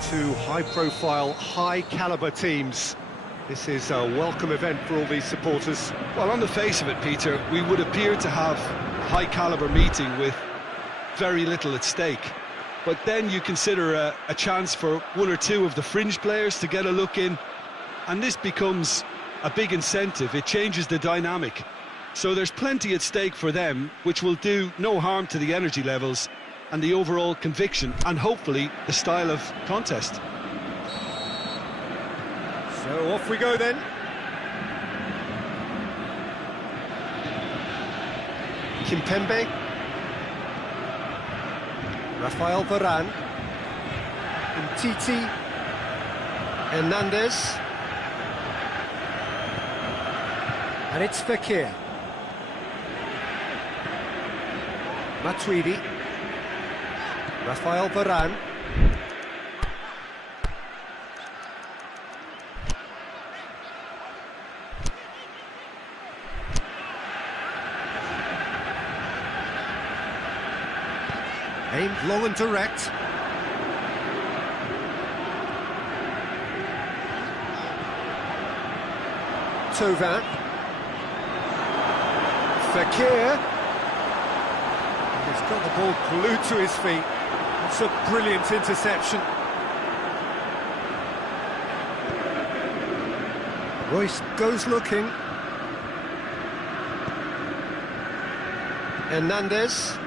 Two high-profile, high-caliber teams. This is a welcome event for all these supporters. Well, on the face of it, Peter, we would appear to have a high-caliber meeting with very little at stake. But then you consider a chance for one or two of the fringe players to get a look in, and this becomes a big incentive. It changes the dynamic. So there's plenty at stake for them, which will do no harm to the energy levels and the overall conviction, and hopefully the style of contest. So off we go then. Kimpembe. Rafael Varane. Umtiti. Hernandez. And it's Fekir. Matuidi. Rafael Varane. Aimed long and direct. Thauvin. Fekir. He's got the ball glued to his feet. It's a brilliant interception. Royce goes looking. Hernandez.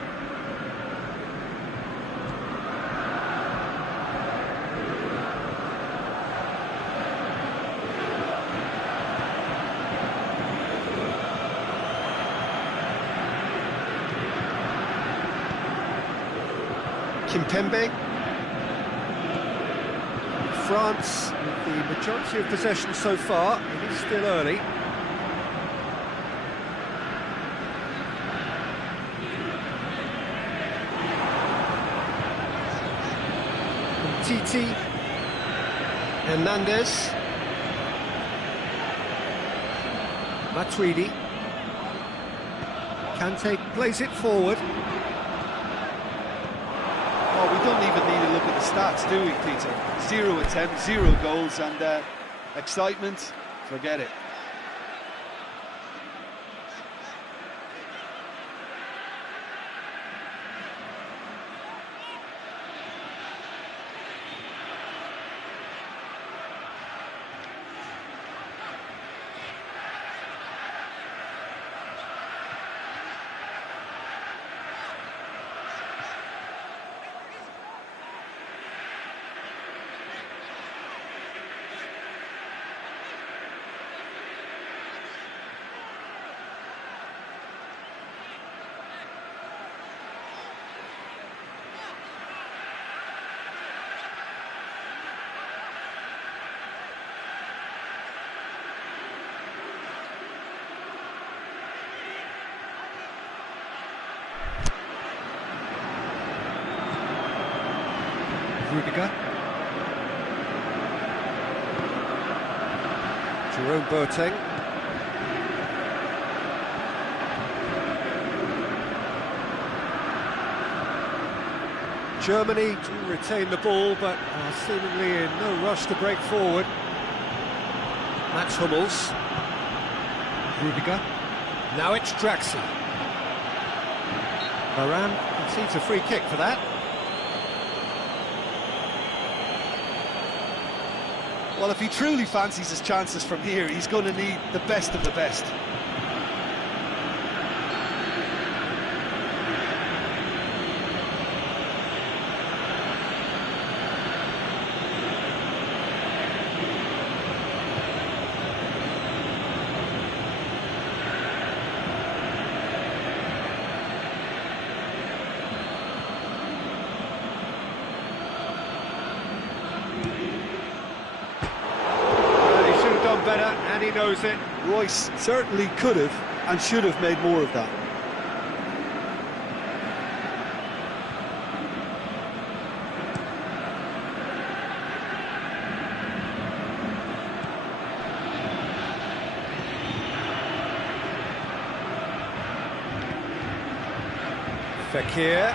Kimpembe. France, with the majority of possession so far. It is still early. Titi. Hernandez. Matuidi. Kante plays it forward. Oh, we don't even need to look at the stats, do we, Peter? 0 attempts, 0 goals, and excitement, forget it. Rudiger. Jerome Boateng. Germany do retain the ball, but are seemingly in no rush to break forward. Mats Hummels. Rudiger. Now it's Draxler. Varane concedes a free kick for that. Well, if he truly fancies his chances from here, he's going to need the best of the best. Better, and he knows it. Royce certainly could have and should have made more of that. Fekir.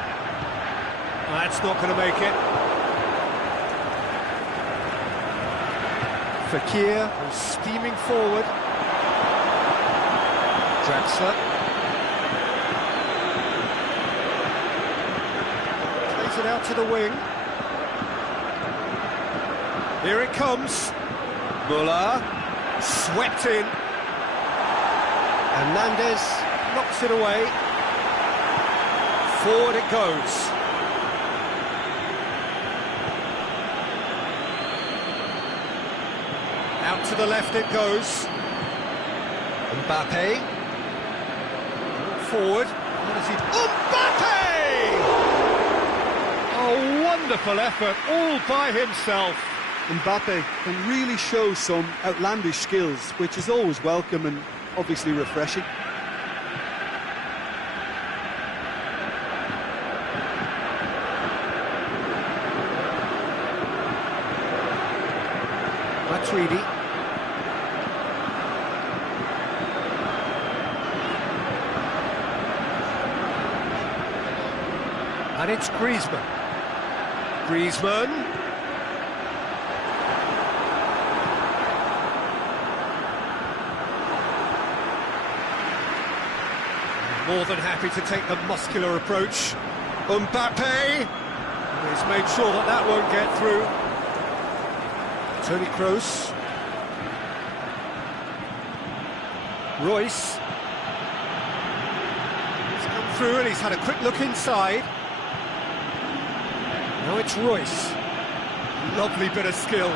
That's not going to make it. Fekir, who's steaming forward. Draxler. Plays it out to the wing. Here it comes. Muller. Swept in. Hernandez knocks it away. Forward it goes. Out to the left it goes. Mbappe. Forward. What is he? Mbappe! A wonderful effort, all by himself. Mbappe can really show some outlandish skills, which is always welcome and obviously refreshing. Matuidi. And it's Griezmann. Griezmann. More than happy to take the muscular approach. Mbappe. He's made sure that that won't get through. Toni Kroos. Royce. He's come through and he's had a quick look inside. Now it's Royce. Lovely bit of skill.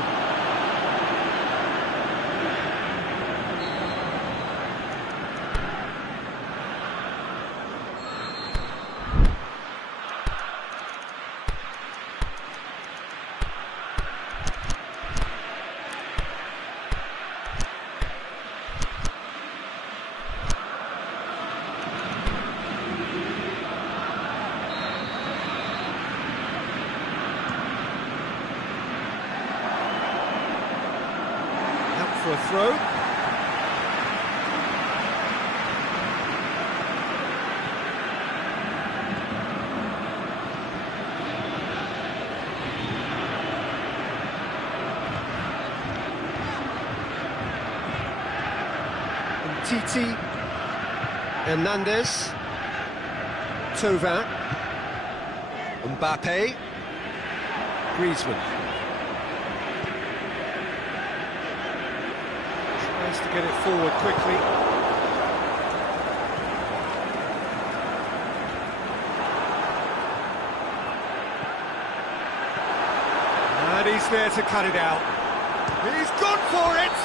For a throw. Titi, Hernandez, Thauvin, Mbappe, Griezmann. To get it forward quickly. And he's there to cut it out. He's gone for it!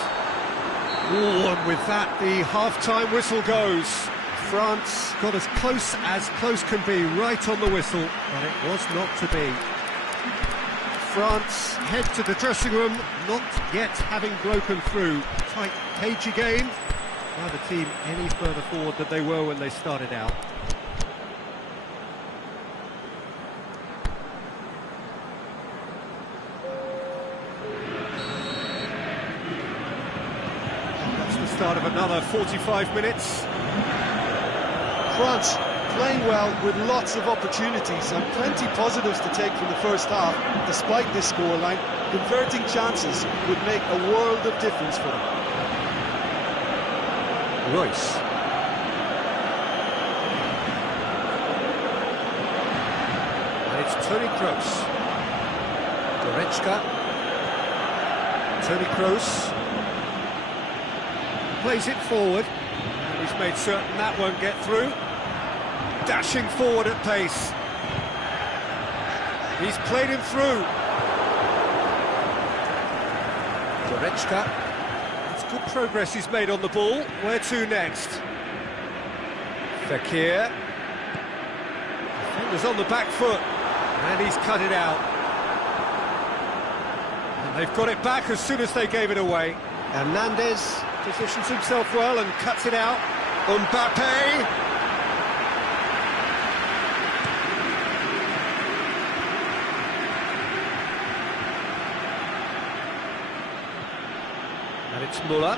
Ooh, and with that, the half-time whistle goes. France got as close can be, right on the whistle, but it was not to be. France head to the dressing room, not yet having broken through. Tight, cagey game. Neither team any further forward than they were when they started out. And that's the start of another 45 minutes. France playing well with lots of opportunities and plenty positives to take from the first half. Despite this scoreline, converting chances would make a world of difference for them. Royce. And it's Toni Kroos. Goretzka. Toni Kroos. Plays it forward. And he's made certain that won't get through. Dashing forward at pace. He's played him through. Goretzka. It's good progress he's made on the ball. Where to next? Fekir. Defender's on the back foot. And he's cut it out. And they've got it back as soon as they gave it away. Hernandez positions himself well and cuts it out. Mbappe. And it's Muller.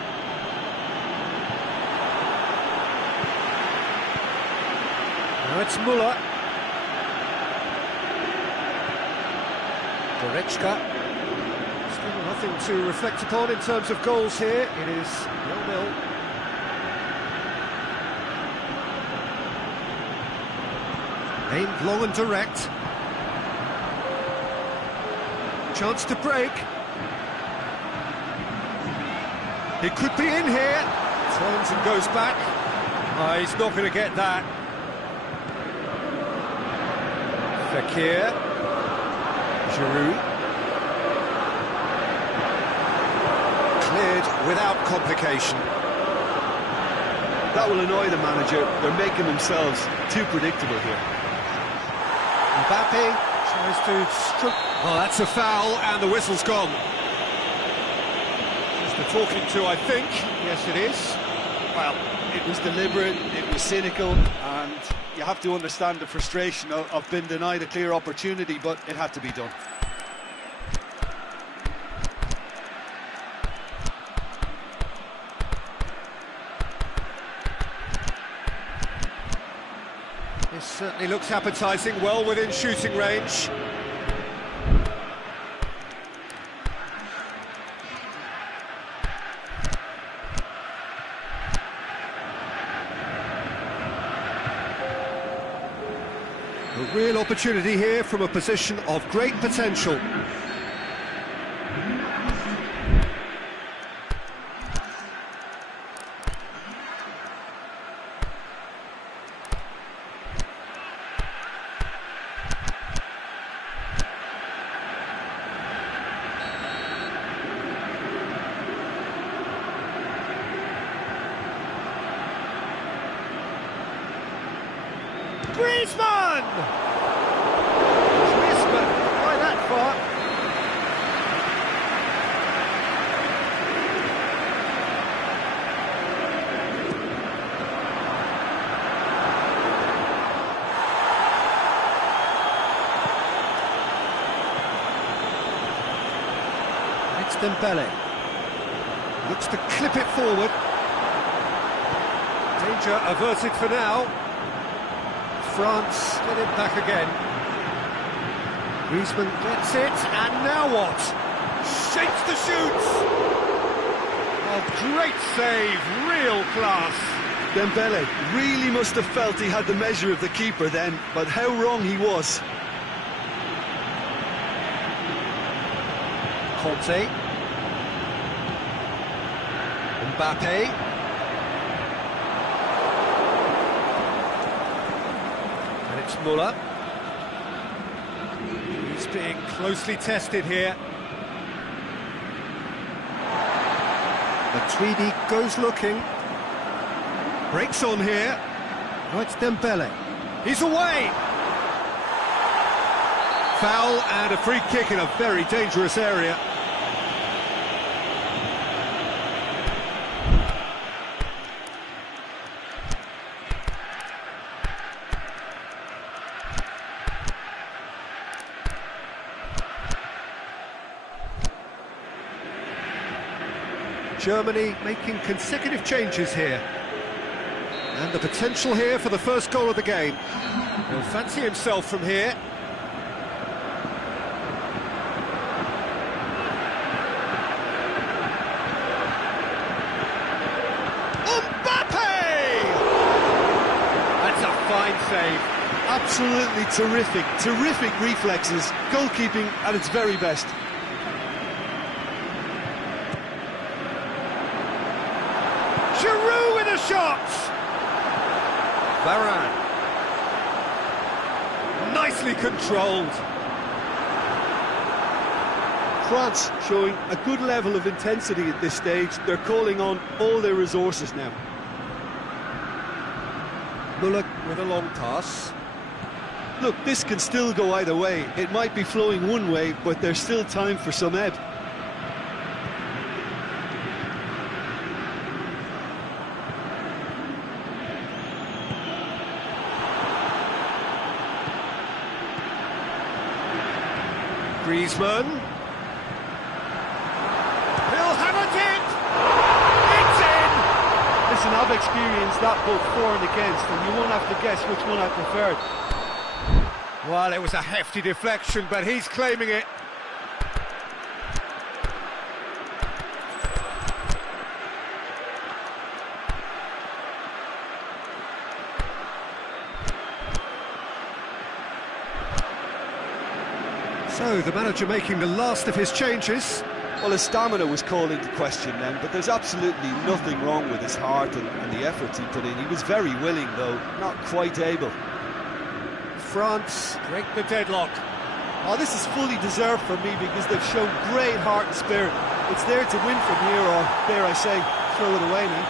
Now it's Muller. Goretzka. Still enough Nothing to reflect upon in terms of goals here. It is 0-0. Aimed long and direct. Chance to break. It could be in here. Turns and goes back. Oh, he's not going to get that. Fekir. Giroud. Cleared without complication. That will annoy the manager. They're making themselves too predictable here. Mbappe tries to stroke. Oh, that's a foul, and the whistle's gone. Just the talking to, I think. Yes, it is. Well, it was deliberate, it was cynical, and you have to understand the frustration of being denied a clear opportunity, but it had to be done. This certainly looks appetising, well within shooting range. A real opportunity here from a position of great potential. Griezmann! Griezmann, why that far? It's Dembele. Looks to clip it forward. Danger averted for now. France get it back again. Griezmann gets it, and now what? Shapes the shoots! A great save, real class. Dembele really must have felt he had the measure of the keeper then, but how wrong he was. Conte. Mbappe. It's Müller. He's being closely tested here. Matuidi goes looking. Breaks on here. Now it's Dembele. He's away! Foul and a free kick in a very dangerous area. Germany making consecutive changes here. And the potential here for the first goal of the game. He'll fancy himself from here. Mbappe! That's a fine save. Absolutely terrific, terrific reflexes. Goalkeeping at its very best. Giroud with a shot! Varane. Nicely controlled. France showing a good level of intensity at this stage. They're calling on all their resources now. Müller with a long pass. Look, this can still go either way. It might be flowing one way, but there's still time for some ebb. Griezmann. He'll have it in! It's in! Listen, I've experienced that both for and against, and you won't have to guess which one I preferred. Well, it was a hefty deflection, but he's claiming it. So, the manager making the last of his changes. Well, his stamina was called into question then, but there's absolutely nothing wrong with his heart and the efforts he put in. He was very willing, though, not quite able. France break the deadlock. Oh, this is fully deserved for me because they've shown great heart and spirit. It's there to win from here, or dare I say, throw it away now.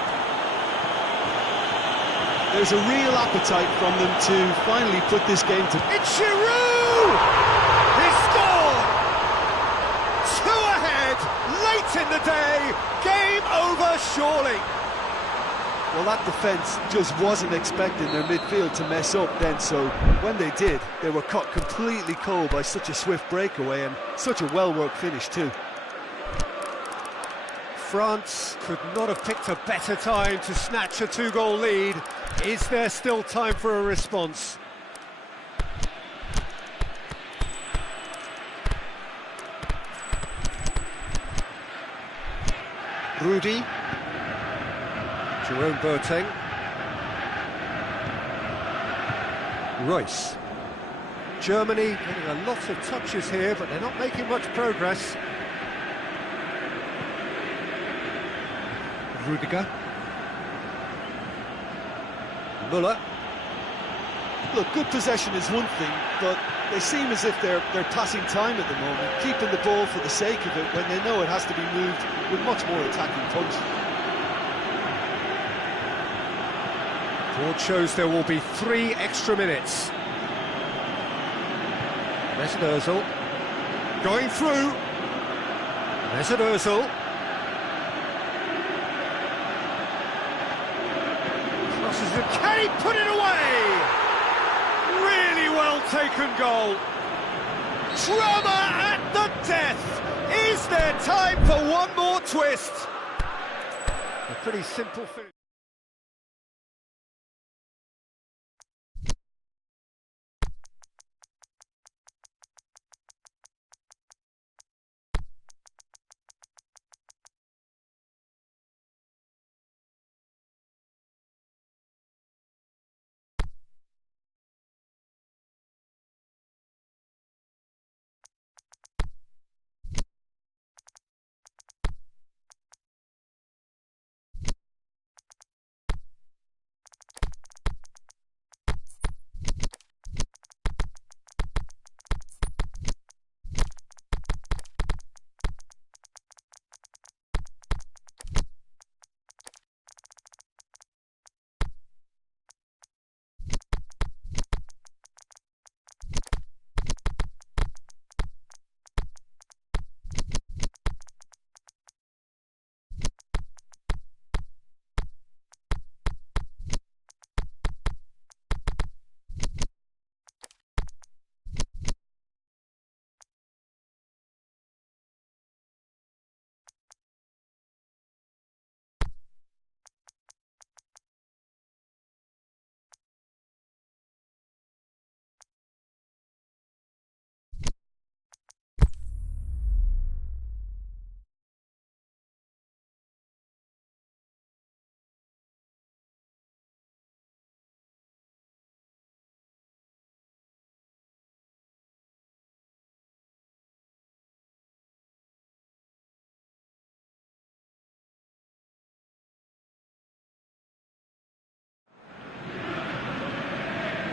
There's a real appetite from them to finally put this game to... It's Giroud! He scored! 2 ahead, late in the day, game over surely. Well, that defence just wasn't expecting their midfield to mess up then, so when they did, they were caught completely cold by such a swift breakaway and such a well-worked finish too. France could not have picked a better time to snatch a 2-goal lead. Is there still time for a response? Rudy. Jerome Boateng. Royce. Germany getting a lot of touches here, but they're not making much progress. Rudiger. Müller. Look, good possession is one thing, but they seem as if they're passing time at the moment, keeping the ball for the sake of it when they know it has to be moved with much more attacking punch. Board shows there will be 3 extra minutes. Mesut Ozil going through. Mesut Ozil. Crosses it. Can he put it away? Really well taken goal. Drama at the death. Is there time for one more twist? A pretty simple finish.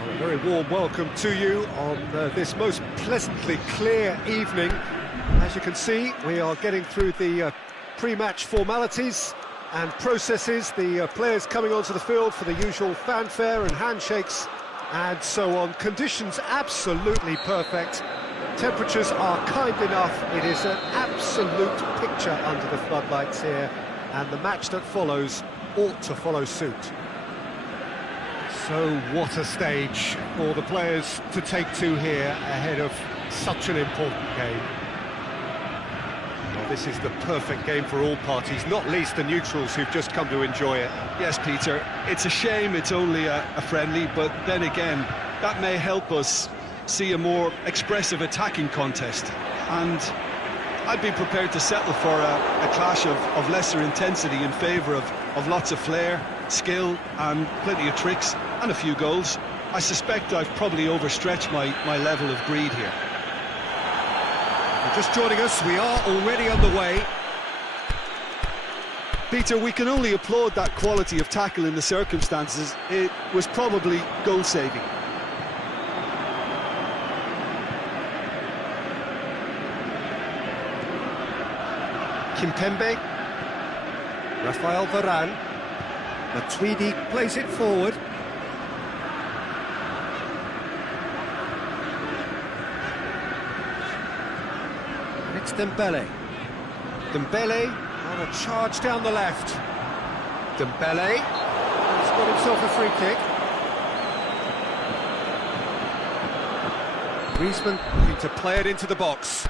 A very warm welcome to you on this most pleasantly clear evening. As you can see, we are getting through the pre-match formalities and processes, the players coming onto the field for the usual fanfare and handshakes and so on. Conditions absolutely perfect. Temperatures are kind enough. It is an absolute picture under the floodlights here, and the match that follows ought to follow suit. So what a stage for the players to take to here ahead of such an important game. Well, this is the perfect game for all parties, not least the neutrals who've just come to enjoy it. Yes, Peter, it's a shame it's only a friendly, but then again, that may help us see a more expressive attacking contest. And I'd be prepared to settle for a clash of lesser intensity in favour of lots of flair, skill and plenty of tricks and a few goals. I suspect I've probably overstretched my level of greed here. just joining us, we are already on the way. Peter, we can only applaud that quality of tackle in the circumstances. It was probably goal-saving. Kimpembe, Rafael Varane, Matuidi plays it forward. And it's Dembele. Dembele on a charge down the left. Dembele has got himself a free kick. Griezmann looking to play it into the box.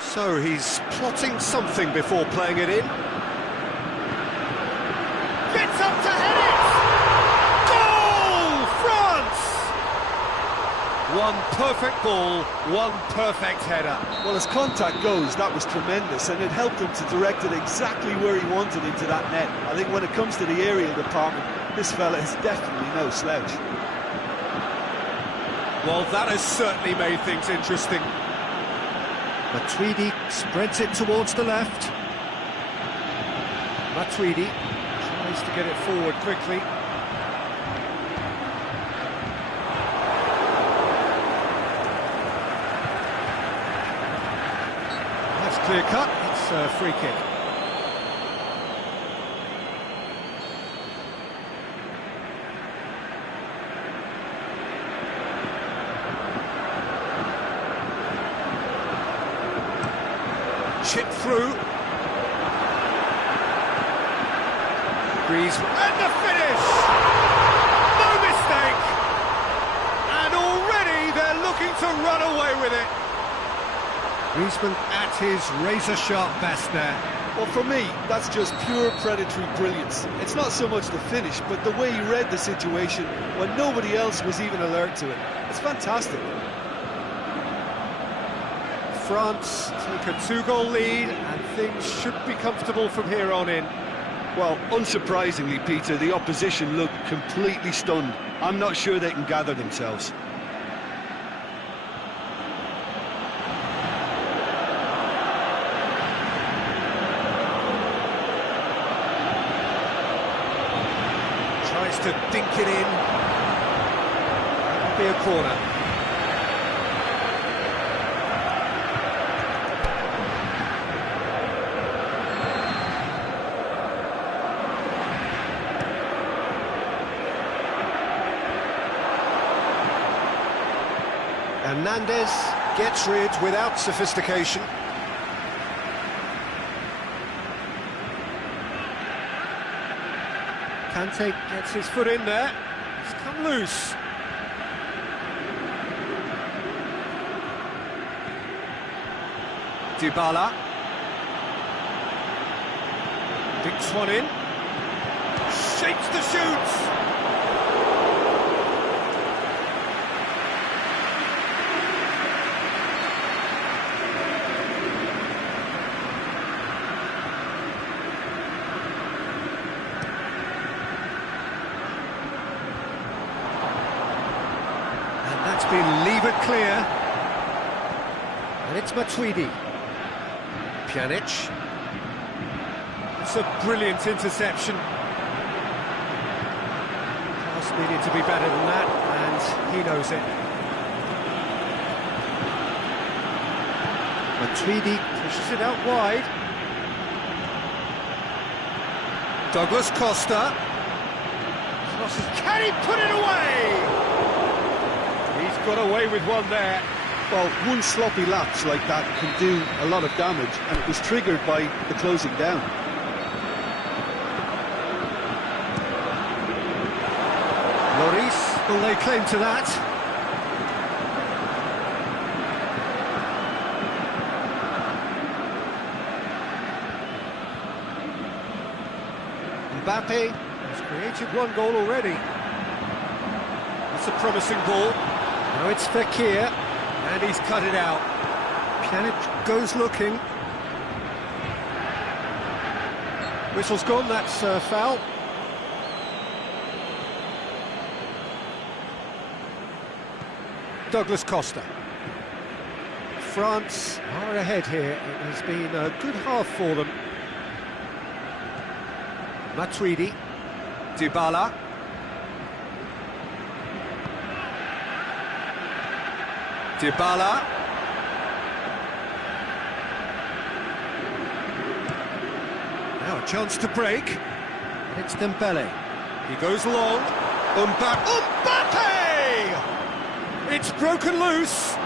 So he's plotting something before playing it in. Gets up to head it! Goal! France! One perfect ball, one perfect header. Well, as contact goes, that was tremendous, and it helped him to direct it exactly where he wanted into that net. I think when it comes to the aerial department, this fella is definitely no slouch. Well, that has certainly made things interesting. Matuidi spreads it towards the left. Matuidi tries to get it forward quickly. That's clear cut, it's a free kick. Chip through. Griezmann, and the finish! No mistake! And already they're looking to run away with it. Griezmann at his razor-sharp best there. Well, for me, that's just pure predatory brilliance. It's not so much the finish, but the way he read the situation when nobody else was even alert to it. It's fantastic. France take a 2-goal lead and things should be comfortable from here on in. Well, unsurprisingly, Peter, the opposition look completely stunned. I'm not sure they can gather themselves. Tries to dink it in. That'll be a corner. Hernandez gets rid without sophistication. Kante gets his foot in there. It's come loose. Dybala. Dinks one in. Shapes the shoots. That's been levered clear. And it's Matuidi. Pjanic. It's a brilliant interception. Pass needed to be better than that, and he knows it. Matuidi pushes it out wide. Douglas Costa. Can he put it away? He's got away with one there. Well, one sloppy lapse like that can do a lot of damage, and it was triggered by the closing down. Lloris will lay claim to that. Mbappe has created one goal already. That's a promising ball. Now it's Fekir, and he's cut it out. Pjanic goes looking. Whistle's gone, that's a foul. Douglas Costa. France are ahead here. It has been a good half for them. Matuidi, Dybala. Dybala. Now a chance to break. And it's Dembele. He goes long. Mbappe! It's broken loose.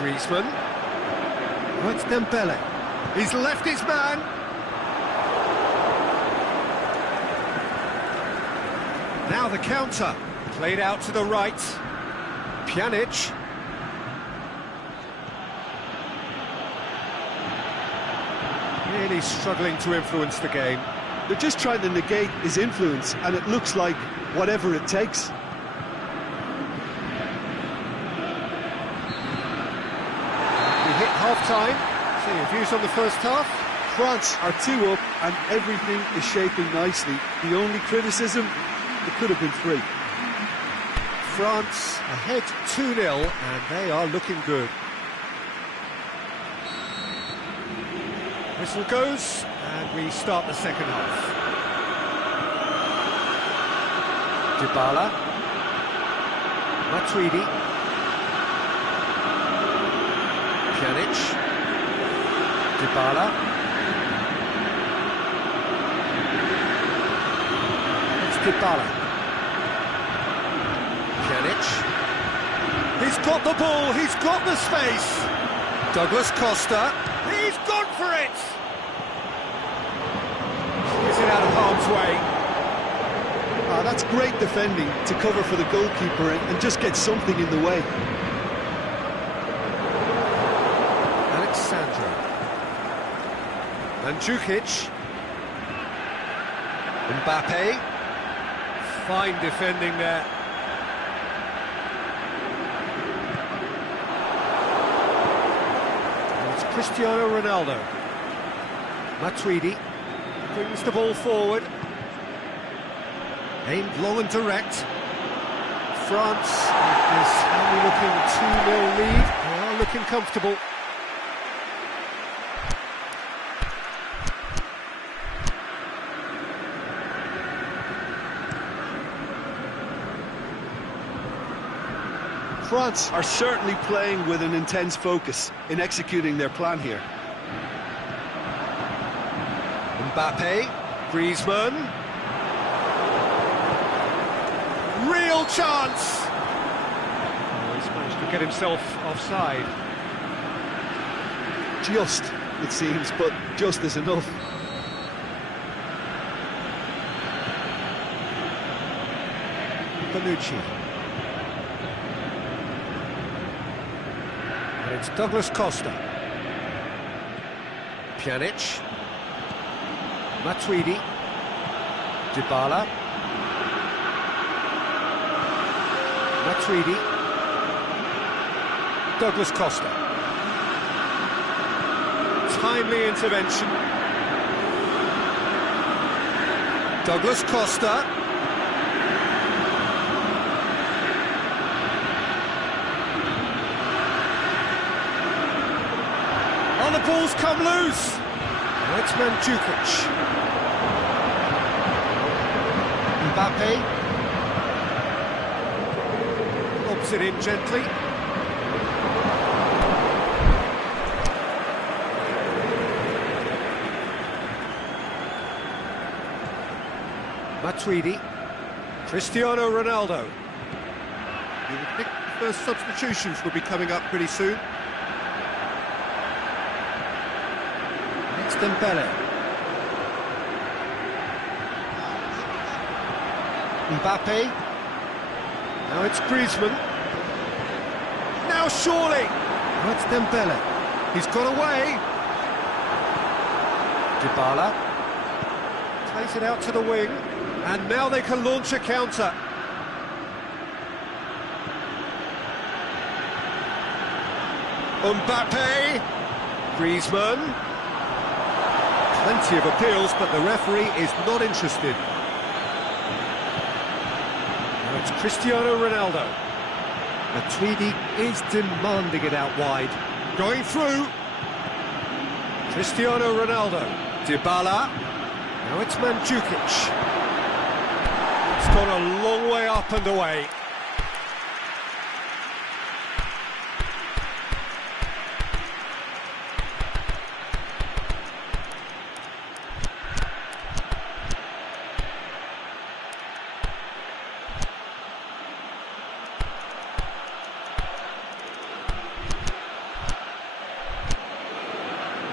Griezmann. Oh, it's Dembele. He's left his man. Now the counter. Played out to the right. Pjanic. Really struggling to influence the game. They're just trying to negate his influence, and it looks like whatever it takes. We hit half-time. See your views on the first half? France are 2 up, and everything is shaping nicely. The only criticism, it could have been 3. France ahead 2-0, and they are looking good. Whistle goes, and we start the second half. Dybala. Matuidi. Pjanic. Dybala. It's Dybala. Pjanic. He's got the ball, he's got the space. Douglas Costa. He's gone for it! Is it out of harm's way? That's great defending to cover for the goalkeeper and just get something in the way. Alexandra. Mandzukic. Mbappe. Fine defending there. Cristiano Ronaldo. Matuidi brings the ball forward. Aimed long and direct. France, with this only looking 2-0 lead, they are looking comfortable. France are certainly playing with an intense focus in executing their plan here. Mbappe, Griezmann. Real chance! Oh, he's managed to get himself offside. Just, it seems, but just is enough. Bonucci. And it's Douglas Costa. Pjanic. Matuidi. Dybala. Matuidi. Douglas Costa. Timely intervention. Douglas Costa. Oh, the ball's come loose. Now it's Mandzukic. Mbappe. Lobs it in gently. Matuidi. Cristiano Ronaldo. You would think the first substitutions will be coming up pretty soon. It's Dembele. Mbappe. Now it's Griezmann. Now surely. Now it's Dembele. He's got away. Dybala. Plays it out to the wing. And now they can launch a counter. Mbappe. Griezmann. Plenty of appeals, but the referee is not interested. It's Cristiano Ronaldo. Matuidi is demanding it out wide. Going through. Cristiano Ronaldo. Dybala. Now it's Mandzukic. It's gone a long way up and away.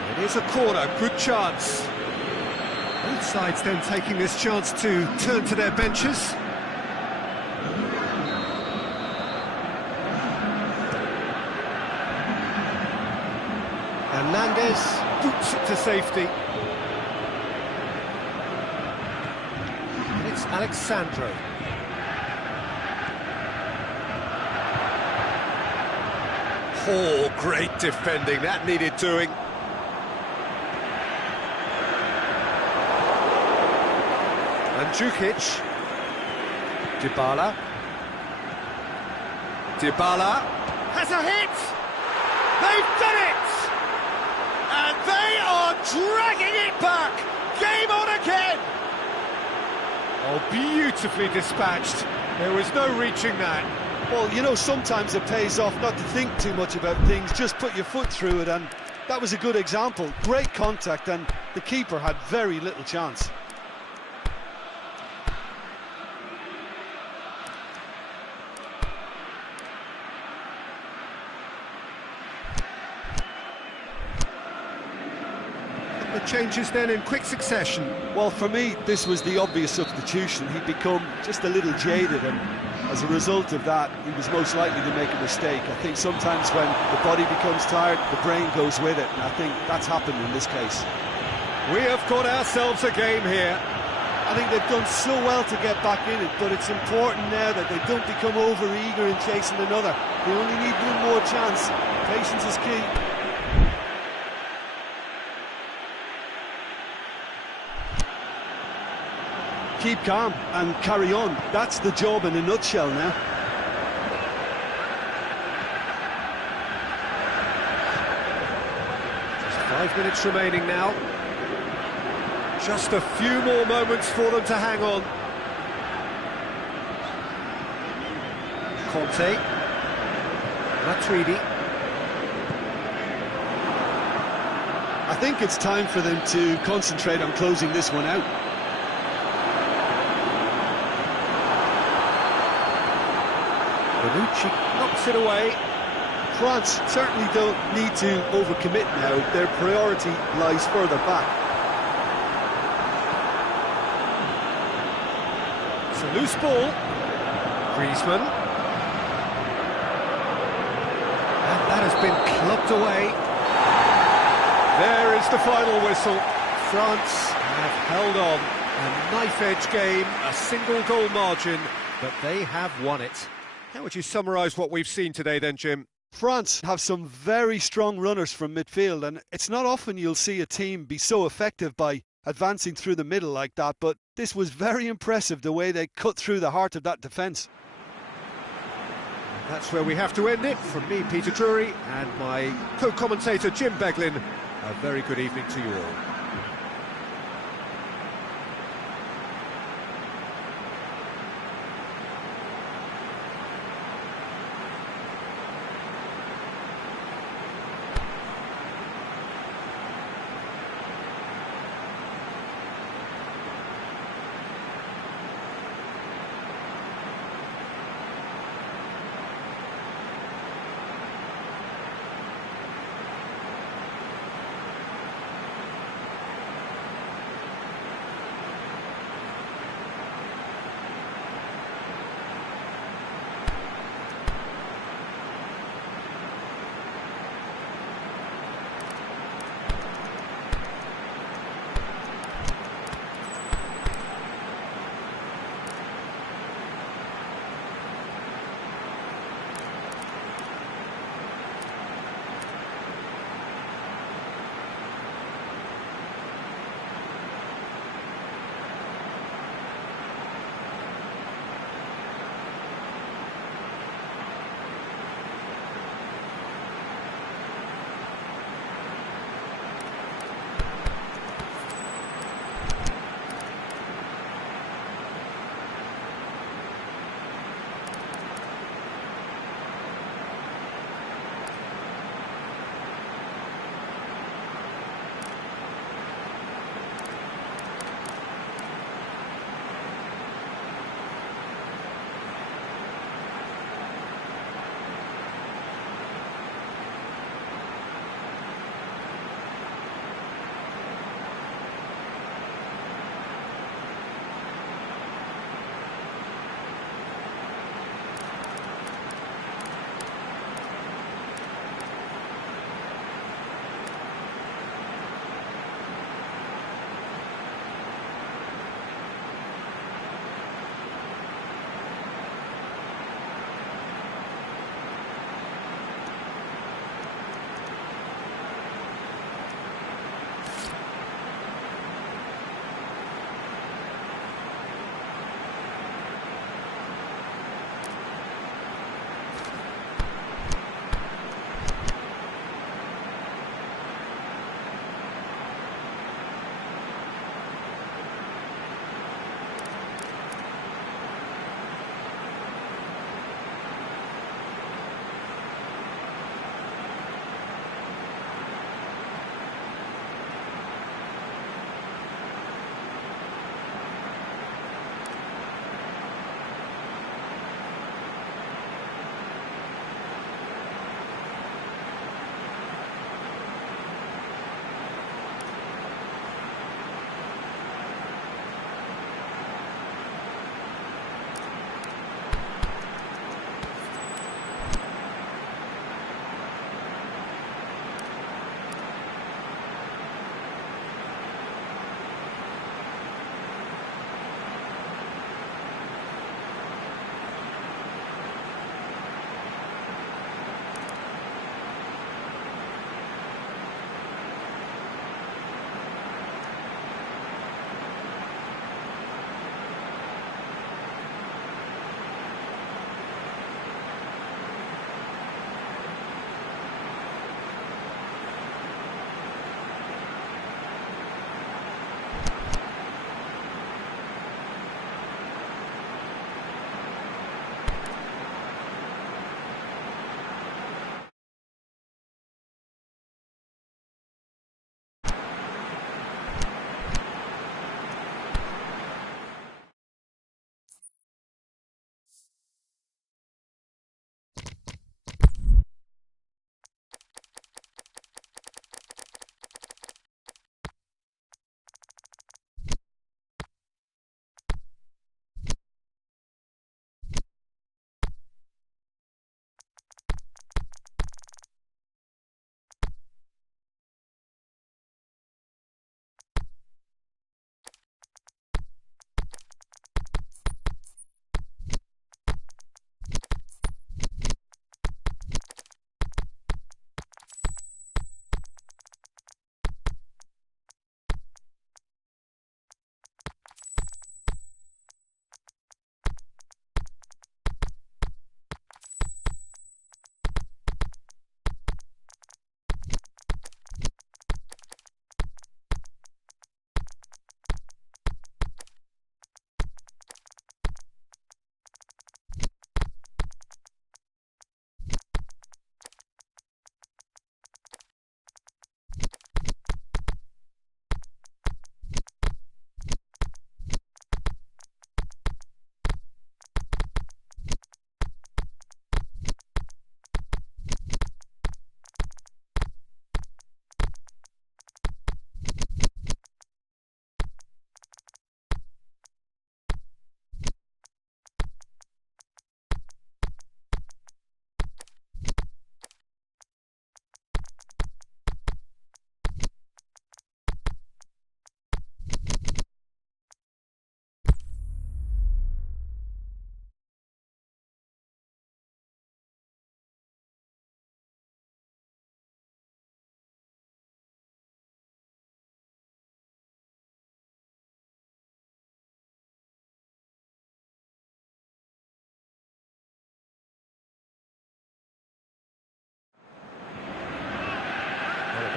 It is a corner, good chance. Both sides then taking this chance to turn to their benches. Hernandez boots it to safety. And it's Alexandro. Oh, great defending, that needed doing. Mandzukic. Dybala. Dybala has a hit! They've done it! And they are dragging it back! Game on again! Oh, beautifully dispatched. There was no reaching that. Well, you know, sometimes it pays off not to think too much about things, just put your foot through it, and that was a good example. Great contact, and the keeper had very little chance. The changes then in quick succession. Well, for me, this was the obvious substitution. He'd become just a little jaded, and as a result of that, he was most likely to make a mistake. I think sometimes when the body becomes tired, the brain goes with it, and I think that's happened in this case. We have got ourselves a game here. I think they've done so well to get back in it, but it's important now that they don't become over-eager in chasing another. They only need one more chance. Patience is key. Keep calm and carry on. That's the job in a nutshell now. Just 5 minutes remaining now. Just a few more moments for them to hang on. Conte. Matuidi. I think it's time for them to concentrate on closing this one out. Bonucci knocks it away. France certainly don't need to overcommit now. Their priority lies further back. It's a loose ball. Griezmann. And that has been clubbed away. There is the final whistle. France have held on. A knife-edge game, a single-goal margin, but they have won it. How would you summarise what we've seen today then, Jim? France have some very strong runners from midfield, and it's not often you'll see a team be so effective by advancing through the middle like that, but this was very impressive, the way they cut through the heart of that defence. That's where we have to end it. From me, Peter Drury, and my co-commentator, Jim Beglin, a very good evening to you all.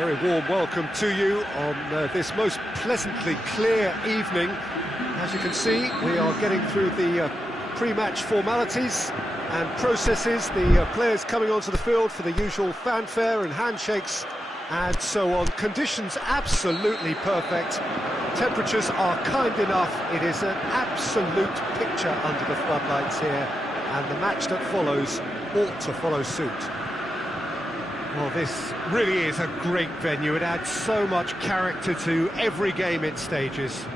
Very warm welcome to you on this most pleasantly clear evening. As you can see, we are getting through the pre-match formalities and processes, the players coming onto the field for the usual fanfare and handshakes and so on. Conditions absolutely perfect. Temperatures are kind enough. It is an absolute picture under the floodlights here, and the match that follows ought to follow suit. Well, this really is a great venue. It adds so much character to every game it stages.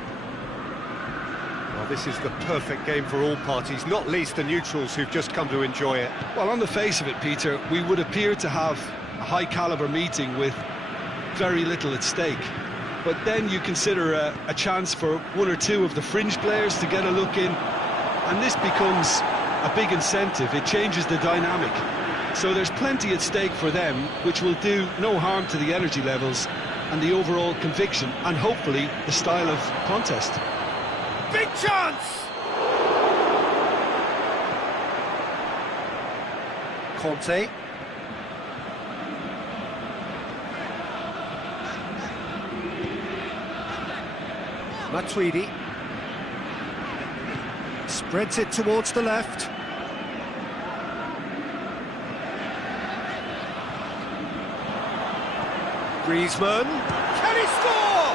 Well, this is the perfect game for all parties, not least the neutrals who've just come to enjoy it. Well, on the face of it, Peter, we would appear to have a high-caliber meeting with very little at stake. But then you consider a chance for one or two of the fringe players to get a look in, and this becomes a big incentive. It changes the dynamic. So there's plenty at stake for them, which will do no harm to the energy levels and the overall conviction, and hopefully the style of contest. Big chance! Conte. Matuidi. Spreads it towards the left. Griezmann, can he score?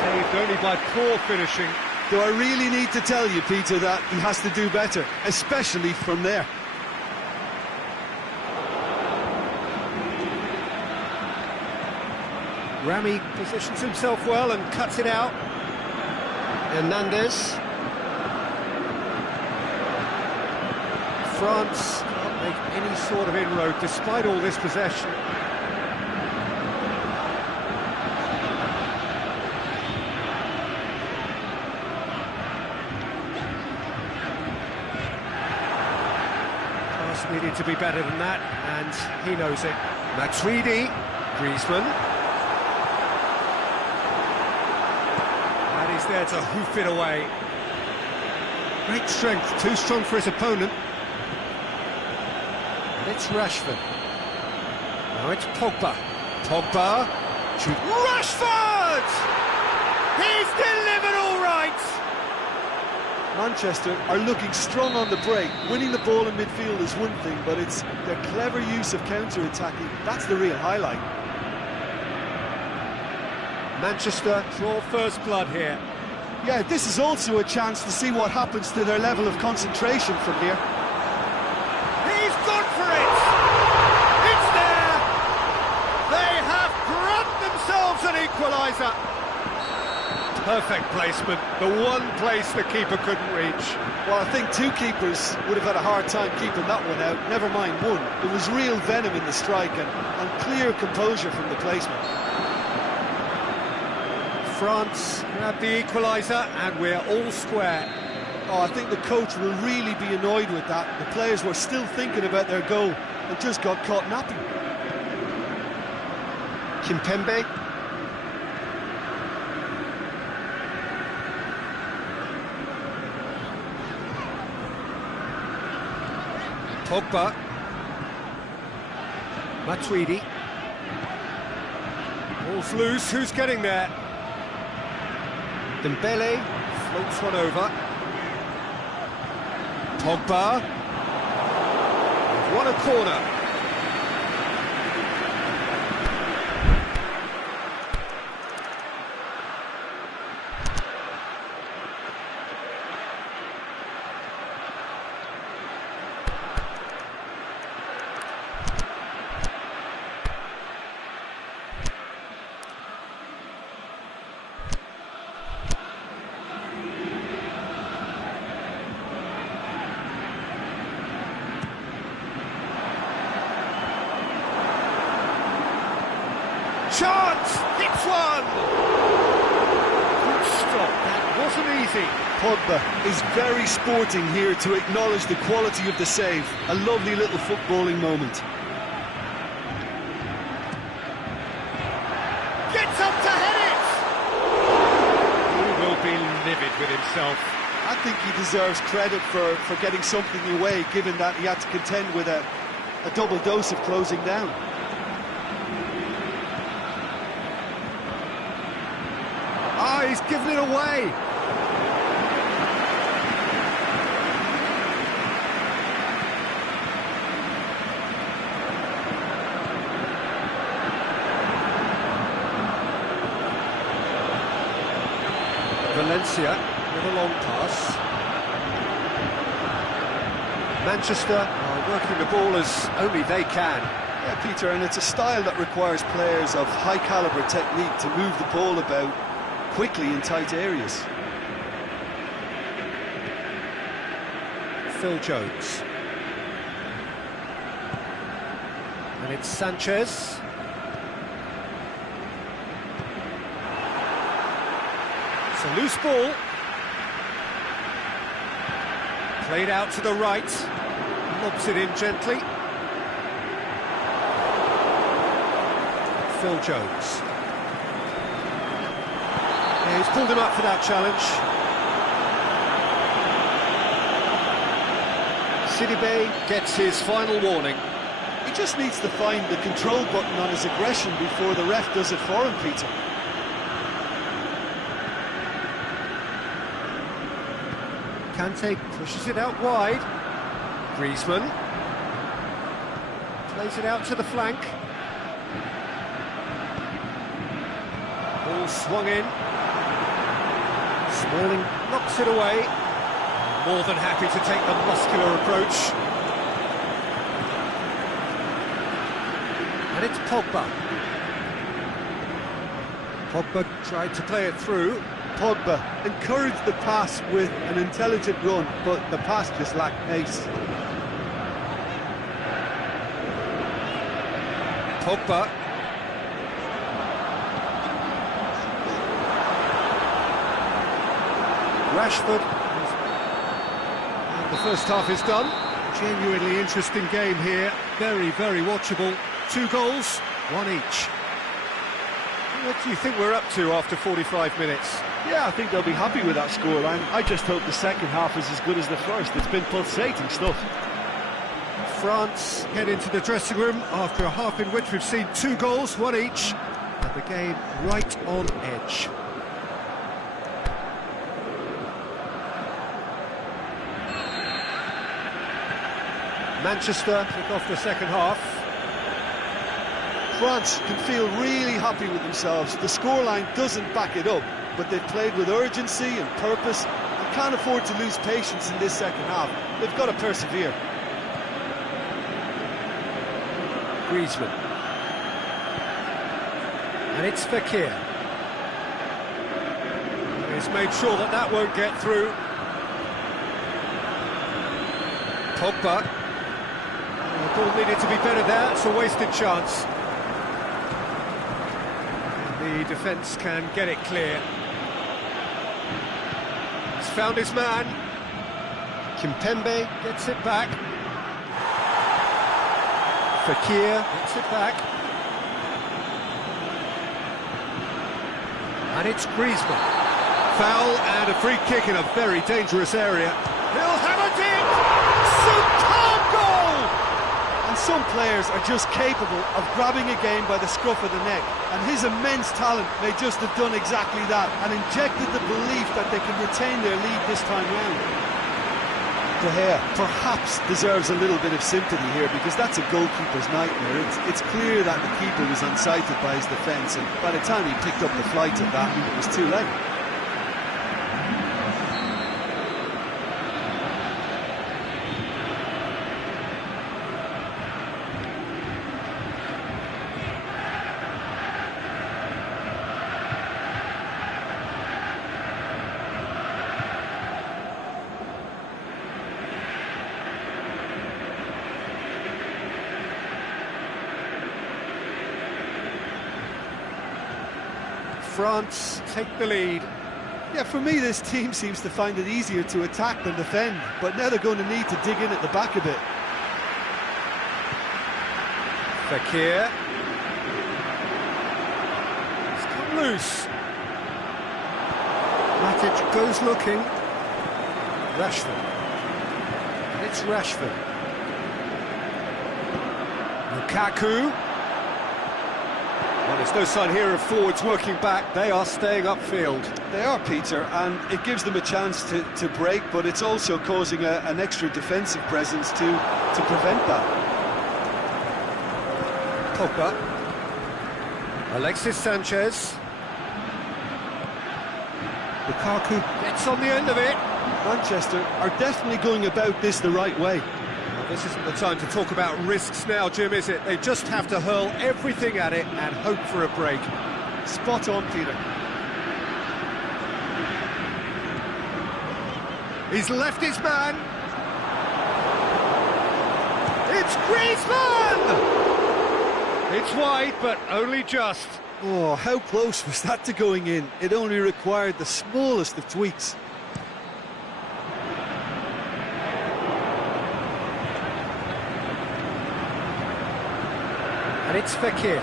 Saved only by poor finishing. Do I really need to tell you, Peter, that he has to do better, especially from there? Rami positions himself well and cuts it out. Hernandez. France can't make any sort of inroad despite all this possession. Needed to be better than that, and he knows it. Matuidi, Griezmann. And he's there to hoof it away. Great strength, too strong for his opponent. And it's Rashford. Now it's Pogba. Pogba. Shoot. Rashford! He's delivered all right! Manchester are looking strong on the break. Winning the ball in midfield is one thing, but it's their clever use of counter-attacking. That's the real highlight. Manchester draw first blood here. Yeah, this is also a chance to see what happens to their level of concentration from here. He's gone for it! It's there! They have grabbed themselves an equaliser. Perfect placement, the one place the keeper couldn't reach. Well, I think two keepers would have had a hard time keeping that one out, never mind one. There was real venom in the strike and clear composure from the placement. France grabbed the equaliser and we're all square. Oh, I think the coach will really be annoyed with that. The players were still thinking about their goal and just got caught napping. Kimpembe. Pogba. Matuidi. Ball's loose, who's getting there? Dembele floats one over. Pogba. They've won a corner. Chance! Hits one! Good stop, that wasn't easy. Pogba is very sporting here to acknowledge the quality of the save. A lovely little footballing moment. Gets up to head it! He will be livid with himself. I think he deserves credit for getting something away, given that he had to contend with a double dose of closing down. he's given it away. Valencia with a long pass. Manchester are working the ball as only they can. Yeah, Peter, and it's a style that requires players of high calibre technique to move the ball about quickly in tight areas. Phil Jones. And it's Sanchez. It's a loose ball. Played out to the right. Lobs it in gently. Phil Jones. Yeah, he's pulled him up for that challenge. Sidibe gets his final warning. He just needs to find the control button on his aggression before the ref does it for him, Peter. Kante pushes it out wide. Griezmann plays it out to the flank. Ball swung in. Smalling knocks it away. More than happy to take the muscular approach. And it's Pogba. Pogba tried to play it through. Pogba encouraged the pass with an intelligent run, but the pass just lacked pace. Pogba. Rashford. And the first half is done. Genuinely interesting game here. Very, very watchable. 2 goals, 1 each. What do you think we're up to after 45 minutes? Yeah, I think they'll be happy with that scoreline. I just hope the second half is as good as the first. It's been pulsating stuff. France head into the dressing room after a half in which we've seen 2 goals, 1 each, and the game right on edge. Manchester kick off the second half. France can feel really happy with themselves. The scoreline doesn't back it up, but they've played with urgency and purpose and can't afford to lose patience in this second half. They've got to persevere. Griezmann. And it's Fekir. He's made sure that that won't get through. Pogba. The ball needed to be better there, it's a wasted chance. The defence can get it clear. He's found his man. Kimpembe gets it back. Fekir gets it back. And it's Griezmann. Foul and a free kick in a very dangerous area. He'll have it in! Superb goal! And some players are just capable of grabbing a game by the scruff of the neck, and his immense talent may just have done exactly that and injected the belief that they can retain their lead this time round. De Gea perhaps deserves a little bit of sympathy here, because that's a goalkeeper's nightmare. It's clear that the keeper was unsighted by his defence, and by the time he picked up the flight of that, it was too late. France take the lead. Yeah, for me this team seems to find it easier to attack than defend, but now they're going to need to dig in at the back a bit. Fekir. It's come loose. Matic goes looking. Rashford. It's Rashford. Lukaku. Well, there's no sign here of forwards working back. They are staying upfield. They are, Peter, and it gives them a chance to break, but it's also causing an extra defensive presence to prevent that. Pogba. Alexis Sanchez. Lukaku gets on the end of it. Manchester are definitely going about this the right way. Well, this isn't the time to talk about risks now, Jim, is it? They just have to hurl everything at it and hope for a break. Spot on, Peter. He's left his man. It's Griezmann! It's wide, but only just. Oh, how close was that to going in? It only required the smallest of tweaks. And it's Fekir.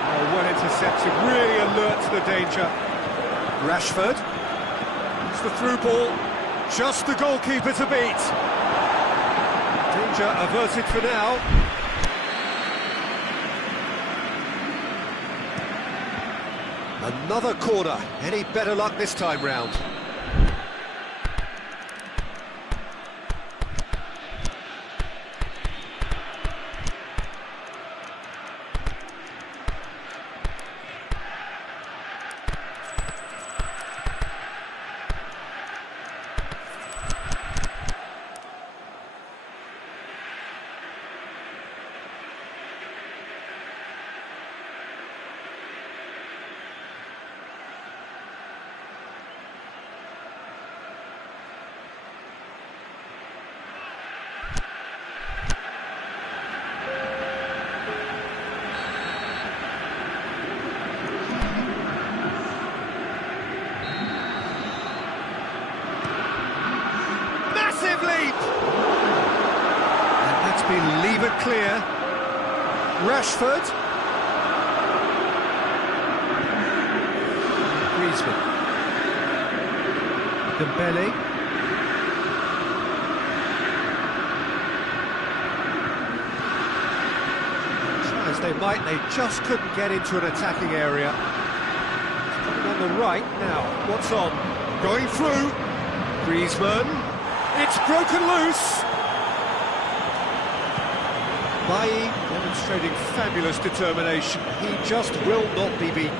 Oh, well intercepted, really alert to the danger. Rashford. It's the through ball. Just the goalkeeper to beat. Danger averted for now. Another corner. Any better luck this time round? Been levered clear. Rashford. Griezmann. Dembele. Try as they might, they just couldn't get into an attacking area. Coming on the right now. What's on? Going through. Griezmann. It's broken loose. Bailly demonstrating fabulous determination. He just will not be beaten.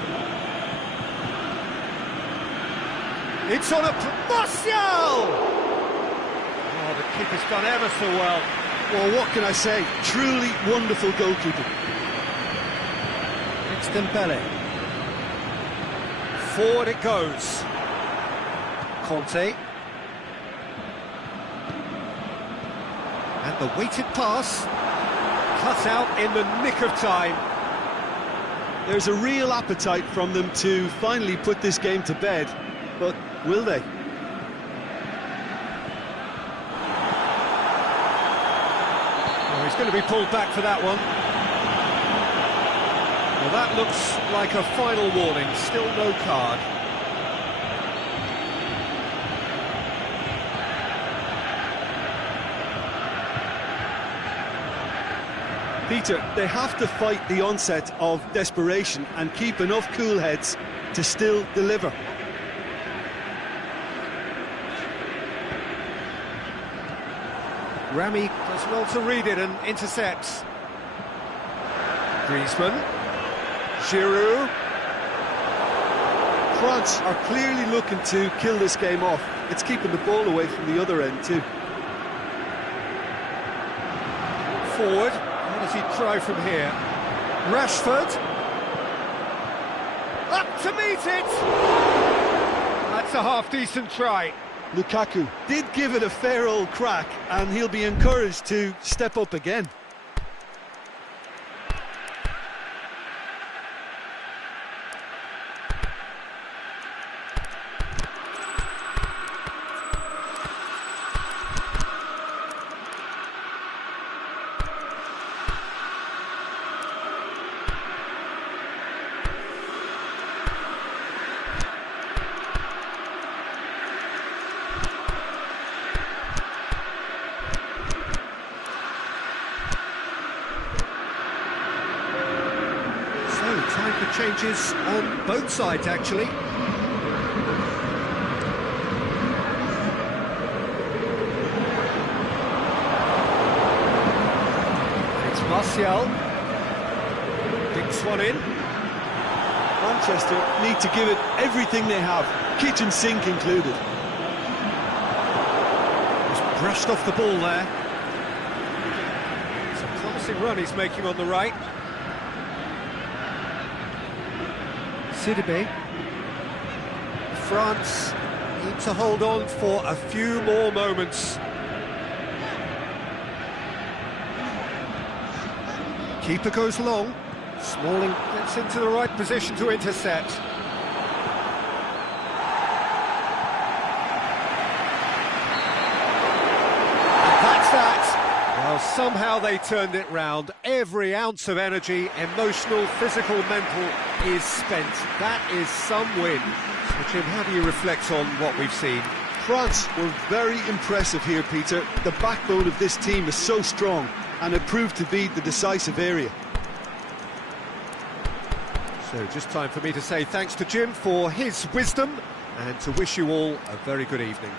It's on a... Martial! Oh, the keeper's done ever so well. Well, what can I say? Truly wonderful goalkeeping. It's Dembele. Forward it goes. Conte. And the weighted pass. Cut out in the nick of time. There's a real appetite from them to finally put this game to bed, but will they? Oh, he's going to be pulled back for that one. Well, that looks like a final warning. Still no card. Peter, they have to fight the onset of desperation and keep enough cool heads to still deliver. Rami does well to read it and intercepts. Griezmann. Giroud. France are clearly looking to kill this game off. It's keeping the ball away from the other end too. Forward. What does he try from here? Rashford. Up to meet it! That's a half-decent try. Lukaku did give it a fair old crack, and he'll be encouraged to step up again. changes on both sides, actually. It's Martial. Dinks one in. Manchester need to give it everything they have, kitchen sink included. Just brushed off the ball there. It's a promising run he's making on the right. Sidibe. France need to hold on for a few more moments. Keeper goes long. Smalling gets into the right position to intercept. And that's that. Well, somehow they turned it round. Every ounce of energy, emotional, physical, mental, is spent. That is some win. So, Jim, how do you reflect on what we've seen? France were very impressive here, Peter. The backbone of this team is so strong, and it proved to be the decisive area. So just time for me to say thanks to Jim for his wisdom and to wish you all a very good evening.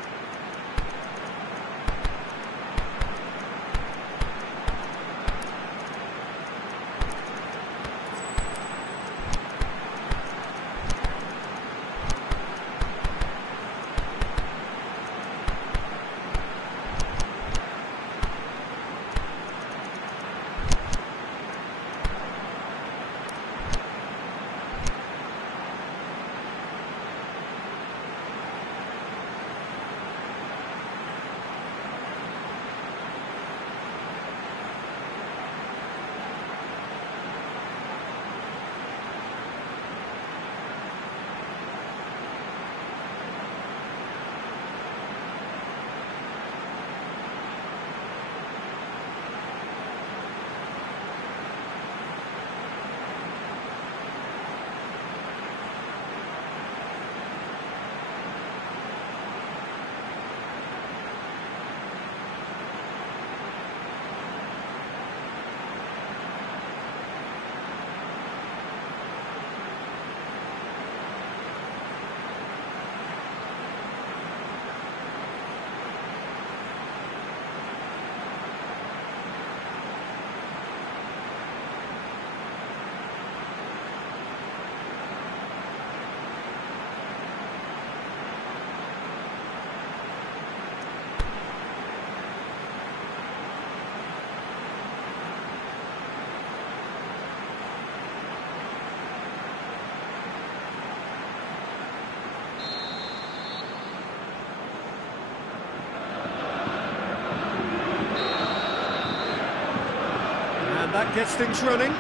That gets things running.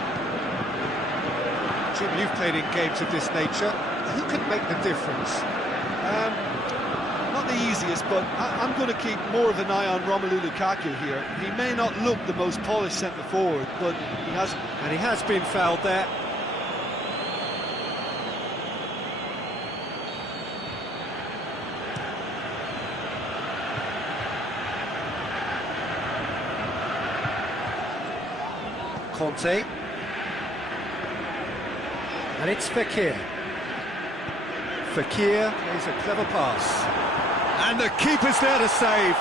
Jim, you've played in games of this nature. Who can make the difference? Not the easiest, but I'm going to keep more of an eye on Romelu Lukaku here. He may not look the most polished centre-forward, but he hasn't. And he has been fouled there. Conte. And it's Fekir. Fekir plays a clever pass. And the keeper's there to save.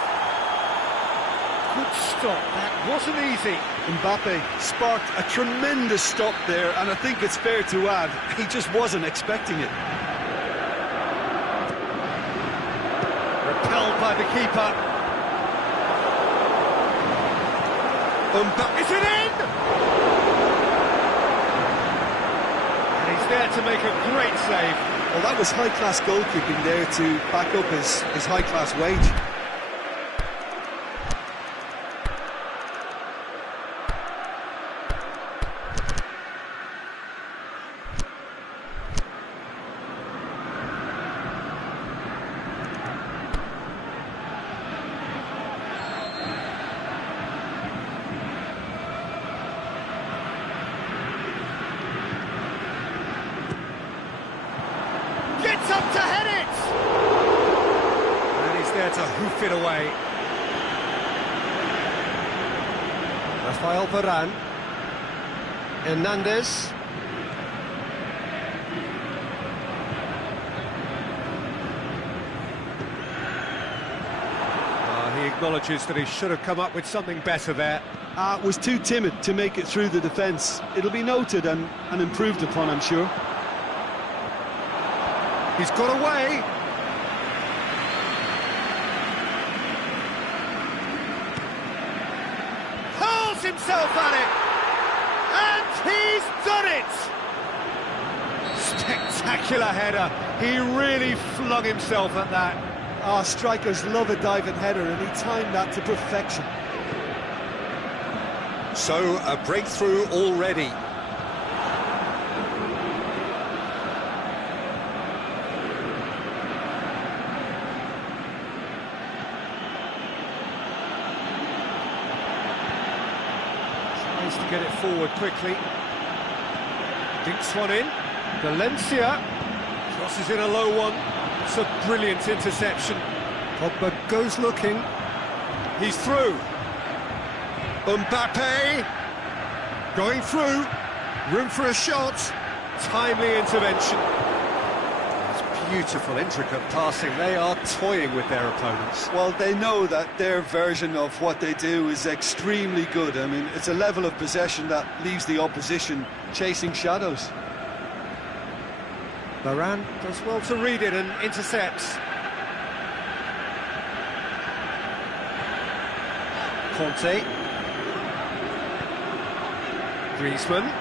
Good stop, that wasn't easy. Mbappe sparked a tremendous stop there, and I think it's fair to add, he just wasn't expecting it. Repelled by the keeper. Mbappe, is it in? And he's there to make a great save. Well, that was high-class goalkeeping there to back up his high-class wage. Up to head it! And he's there to hoof it away. Rafael Varane. Hernandez. acknowledges that he should have come up with something better there. Was too timid to make it through the defence. It'll be noted and improved upon, I'm sure. He's got away. Hurls himself at it. And he's done it. Spectacular header. He really flung himself at that. Our strikers love a diving header, and he timed that to perfection. So, a breakthrough already. Tries to get it forward quickly. Dinks one in. Valencia crosses in a low one. It's a brilliant interception. Pogba goes looking. He's through. Mbappe going through. Room for a shot. Timely intervention. It's beautiful, intricate passing. They are toying with their opponents. Well, they know that their version of what they do is extremely good. I mean, it's a level of possession that leaves the opposition chasing shadows. Varane does well to read it and intercepts. Conte. Griezmann.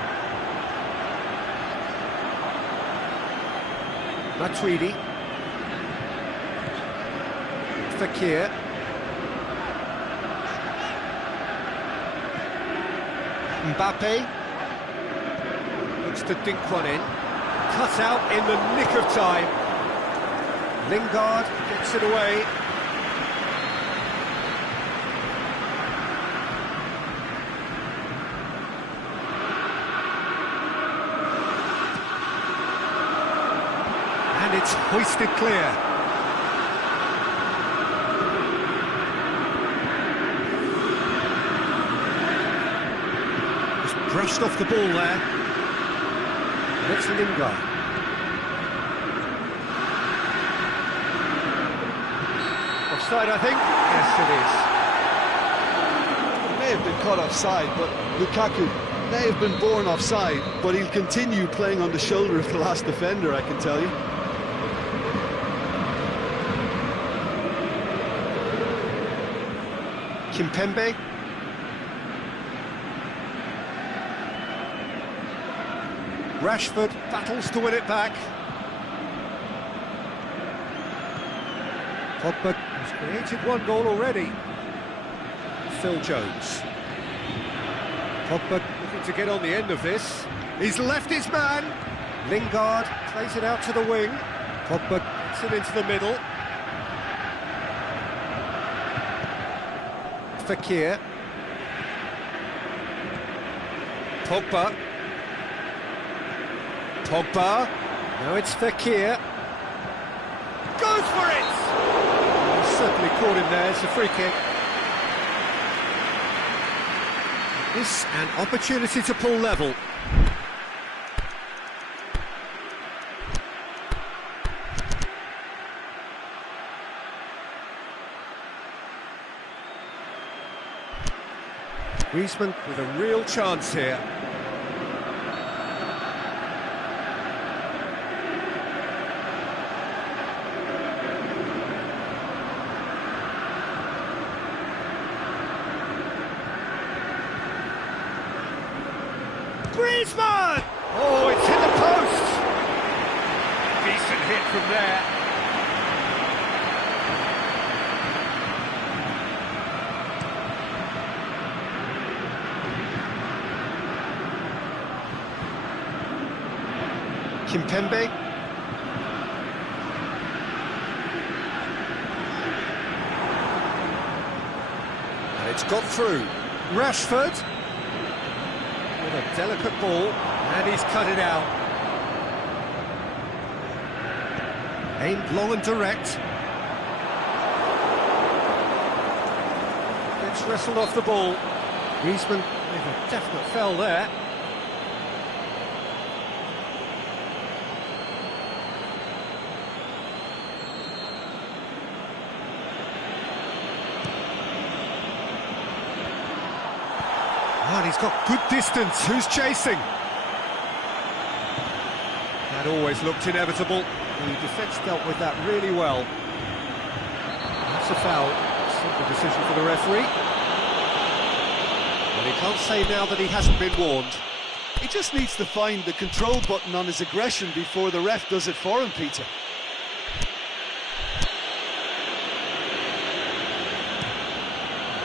Matuidi. Fekir. Mbappe. Looks to dink one in. Cut out in the nick of time. Lingard gets it away. And it's hoisted clear. Just brushed off the ball there. And it's Lingard. Offside, I think. Yes, it is. He may have been caught offside, but Lukaku may have been born offside, but he'll continue playing on the shoulder of the last defender, I can tell you. Kimpembe. Rashford battles to win it back. Pogba has created one goal already. Phil Jones. Pogba looking to get on the end of this. He's left his man. Lingard plays it out to the wing. Pogba gets it into the middle. Fekir. Pogba. Pogba. Now it's Fekir. Goes for it! Certainly caught him there. It's a free kick. This an opportunity to pull level. Griezmann with a real chance here. Griezmann! Oh, it's hit the post! Decent hit from there. Kimpembe. And it's got through. Rashford. With a delicate ball, and he's cut it out. Aimed long and direct. Gets wrestled off the ball. Griezmann with a definite fell there. and he's got good distance. Who's chasing? That always looked inevitable. The defence dealt with that really well. That's a foul. Simple decision for the referee. But he can't say now that he hasn't been warned. He just needs to find the control button on his aggression before the ref does it for him, Peter.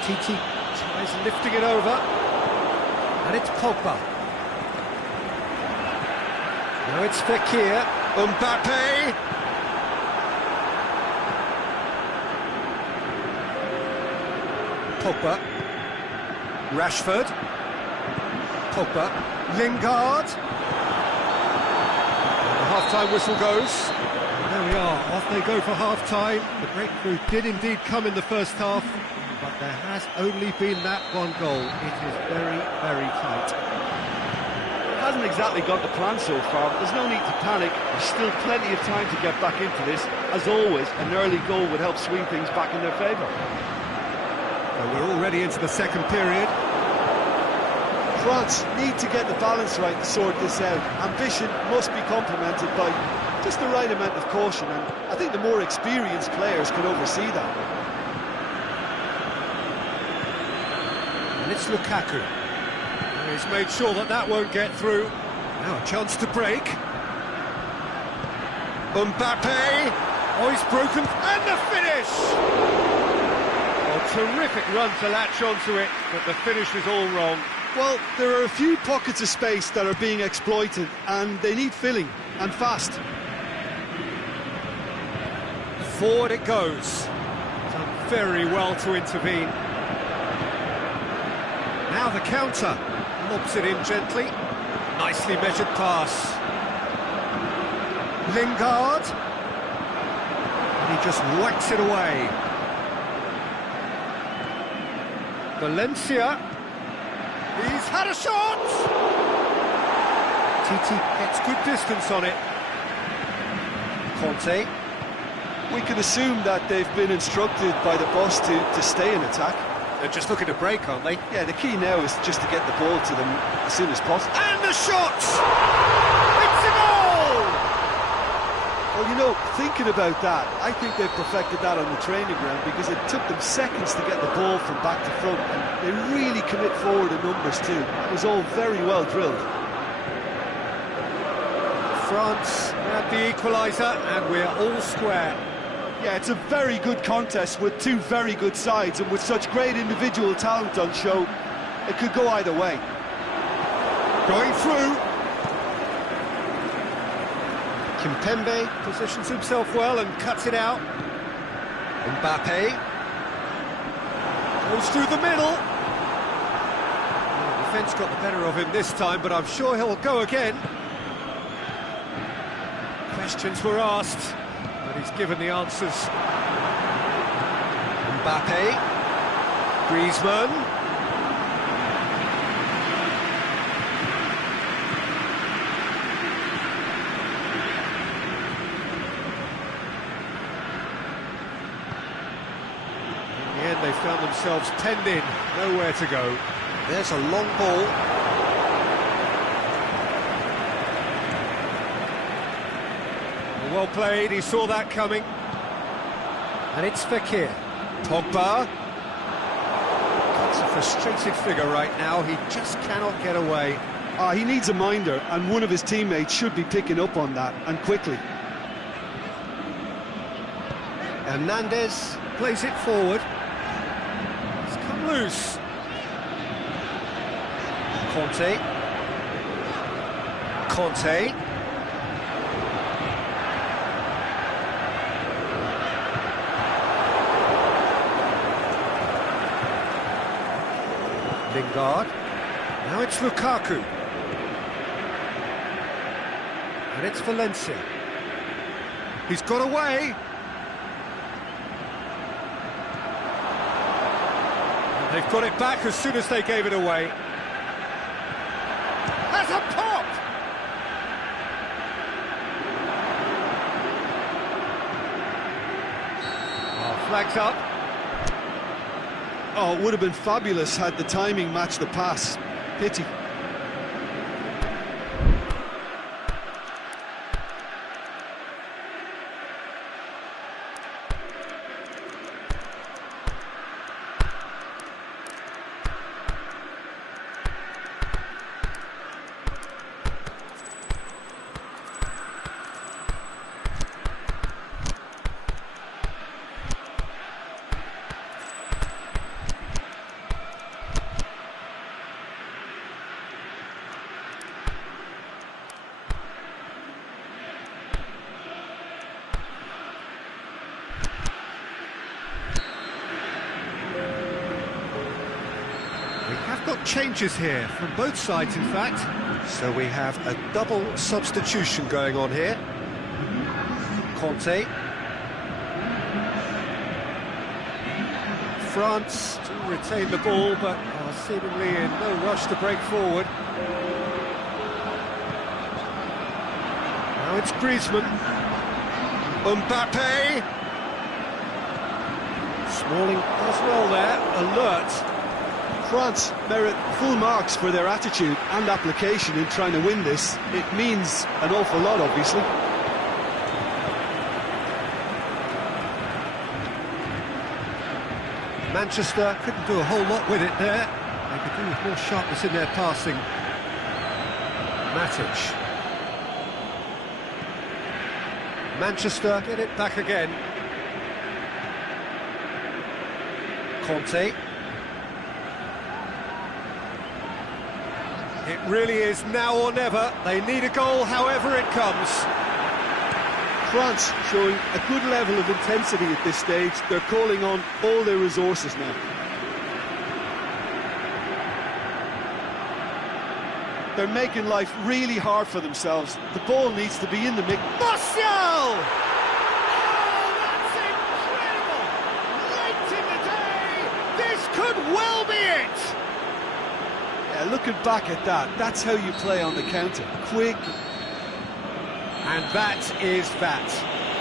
Titi tries lifting it over. And it's Pogba. Now it's Fekir. Mbappe. Pogba. Rashford. Pogba. Lingard. The half-time whistle goes. There we are, off they go for half-time. The breakthrough did indeed come in the first half, but there has only been that one goal. It is very, very tight. It hasn't exactly got the plan so far, but there's no need to panic. There's still plenty of time to get back into this. As always, an early goal would help swing things back in their favour. So we're already into the second period. France need to get the balance right to sort this out. Ambition must be complemented by just the right amount of caution, and I think the more experienced players can oversee that. And it's Lukaku. He's made sure that that won't get through. Now a chance to break. Mbappe. Oh, he's broken. And the finish! Oh, terrific run to latch onto it, but the finish is all wrong. Well, there are a few pockets of space that are being exploited, and they need filling, and fast. Forward it goes. Done very well to intervene. Now the counter. Lobs it in gently. Nicely measured pass. Lingard. And he just whacks it away. Valencia. He's had a shot! Titi gets good distance on it. Conte. We can assume that they've been instructed by the boss to stay in attack. They're just looking to break, aren't they? Yeah, the key now is just to get the ball to them as soon as possible. And the shot! It's a goal! Well, you know, thinking about that, I think they've perfected that on the training ground, because it took them seconds to get the ball from back to front, and they really commit forward in numbers too. It was all very well drilled. France had the equaliser, and we're all square. Yeah, it's a very good contest with two very good sides, and with such great individual talent on show, it could go either way. Going through. Kimpembe positions himself well and cuts it out. Mbappe goes through the middle. The defence got the better of him this time, but I'm sure he'll go again. Questions were asked, but he's given the answers. Mbappe, Griezmann. In the end, they found themselves penned in, nowhere to go. There's a long ball. Well played, he saw that coming. And it's Fekir. Pogba. That's a frustrated figure right now, he just cannot get away. He needs a minder, and one of his teammates should be picking up on that, and quickly. Hernandez plays it forward. It's come loose. Conte. Lingard. Now it's Lukaku. And it's Valencia. He's got away. And they've got it back as soon as they gave it away. Has a pop! Oh, flags up. Oh, it would have been fabulous had the timing matched the pass. Pity. We have got changes here, from both sides in fact. So we have a double substitution going on here. Conte. France to retain the ball, but are seemingly in no rush to break forward. Now it's Griezmann. Mbappe. Smalling does well there, alert. France merit full marks for their attitude and application in trying to win this. It means an awful lot, obviously. Manchester couldn't do a whole lot with it there. They could do with more sharpness in their passing. Matic. Manchester get it back again. Conte. It really is now or never. They need a goal however it comes. France showing a good level of intensity at this stage. They're calling on all their resources now. They're making life really hard for themselves. The ball needs to be in the mix. Martial! Oh, that's incredible! Late in the day, this could well be it! Yeah, looking back at that, that's how you play on the counter. Quick. And that is that.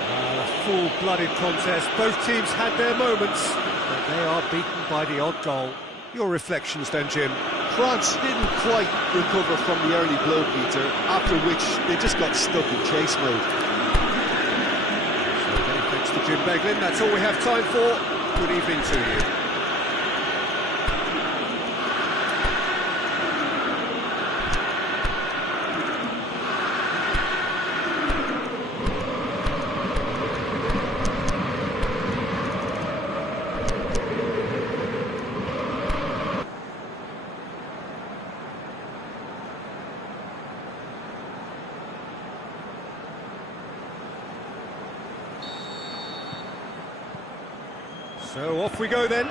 A full-blooded contest. Both teams had their moments, but they are beaten by the odd goal. Your reflections then, Jim? France didn't quite recover from the early blow, Peter, after which they just got stuck in chase mode. So many thanks to Jim Beglin. That's all we have time for. Good evening to you. So off we go then.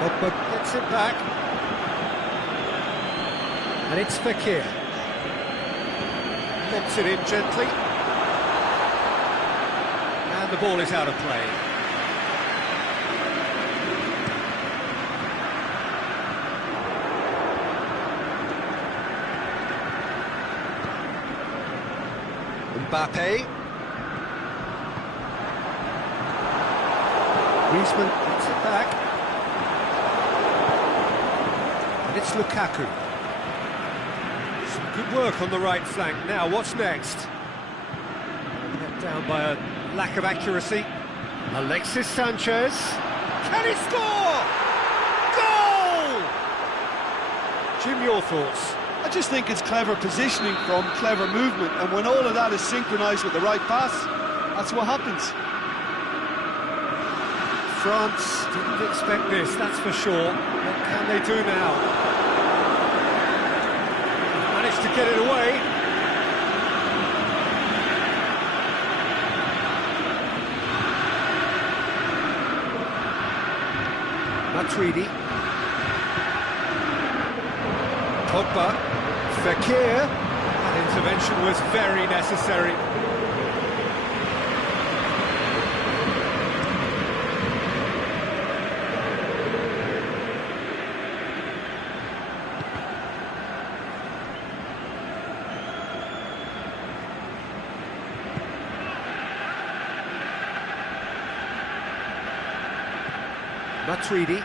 Pogba gets it back. And it's Fekir. Lobs it in gently. And the ball is out of play. Mbappe. Griezmann gets it back. And it's Lukaku. Some good work on the right flank. Now, what's next? Let down by a lack of accuracy. Alexis Sanchez. Can he score? Goal! Jim, your thoughts? I just think it's clever positioning from clever movement, and when all of that is synchronised with the right pass, that's what happens. France didn't expect this, that's for sure. What can they do now? Managed to get it away. Matuidi. Pogba. Fekir. That intervention was very necessary. Matuidi.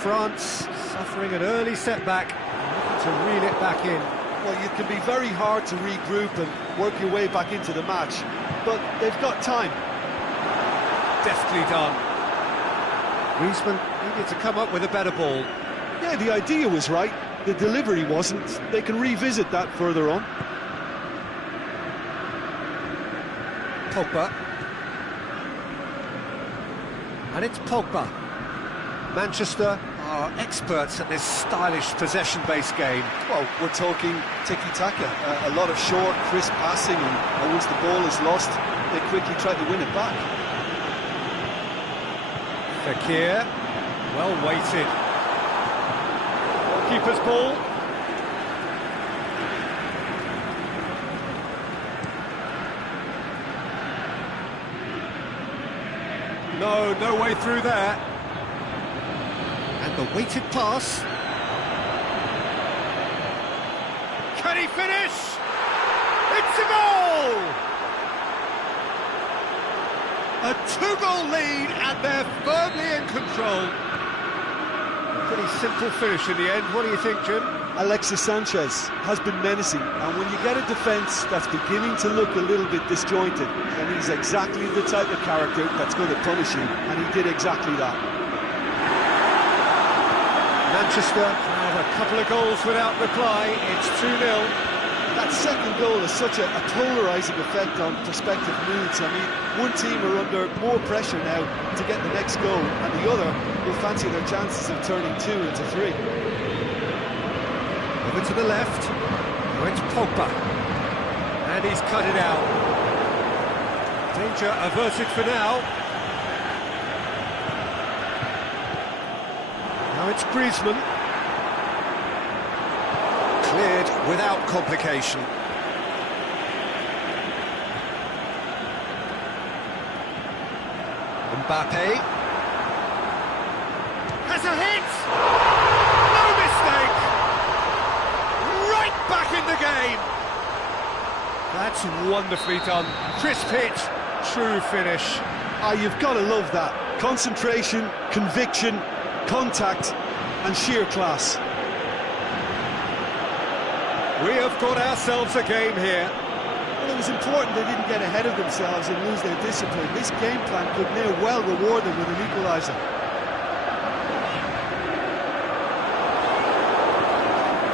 France suffering an early setback, looking to reel it back in. Well, it can be very hard to regroup and work your way back into the match, but they've got time. Deftly done. Griezmann needed to come up with a better ball. Yeah, the idea was right, the delivery wasn't. They can revisit that further on. Pogba. And it's Pogba. Manchester are experts at this stylish possession-based game. Well, we're talking tiki-taka, a lot of short, crisp passing, and once the ball is lost, they quickly try to win it back. Fekir, well weighted. Keeper's ball. No way through there. And the weighted pass. Can he finish? It's a goal! A two-goal lead, and they're firmly in control. A pretty simple finish in the end. What do you think, Jim? Alexis Sanchez has been menacing, and when you get a defence that's beginning to look a little bit disjointed, then he's exactly the type of character that's going to punish you, and he did exactly that. Manchester have a couple of goals without reply. It's 2-0. That second goal has such a polarising effect on prospective moods. I mean, one team are under more pressure now to get the next goal, and the other will fancy their chances of turning 2 into 3. Over to the left. Oh, it's Pogba. And he's cut it out. Danger averted for now. Now it's Griezmann. Cleared without complication. Mbappe. Has a hit! No mistake! Right back in the game! That's wonderfully done. Crisp hit, true finish. Ah, you've got to love that. Concentration, conviction, contact and sheer class. We have got ourselves a game here. Well, it was important they didn't get ahead of themselves and lose their discipline. This game plan could near well reward them with an equaliser.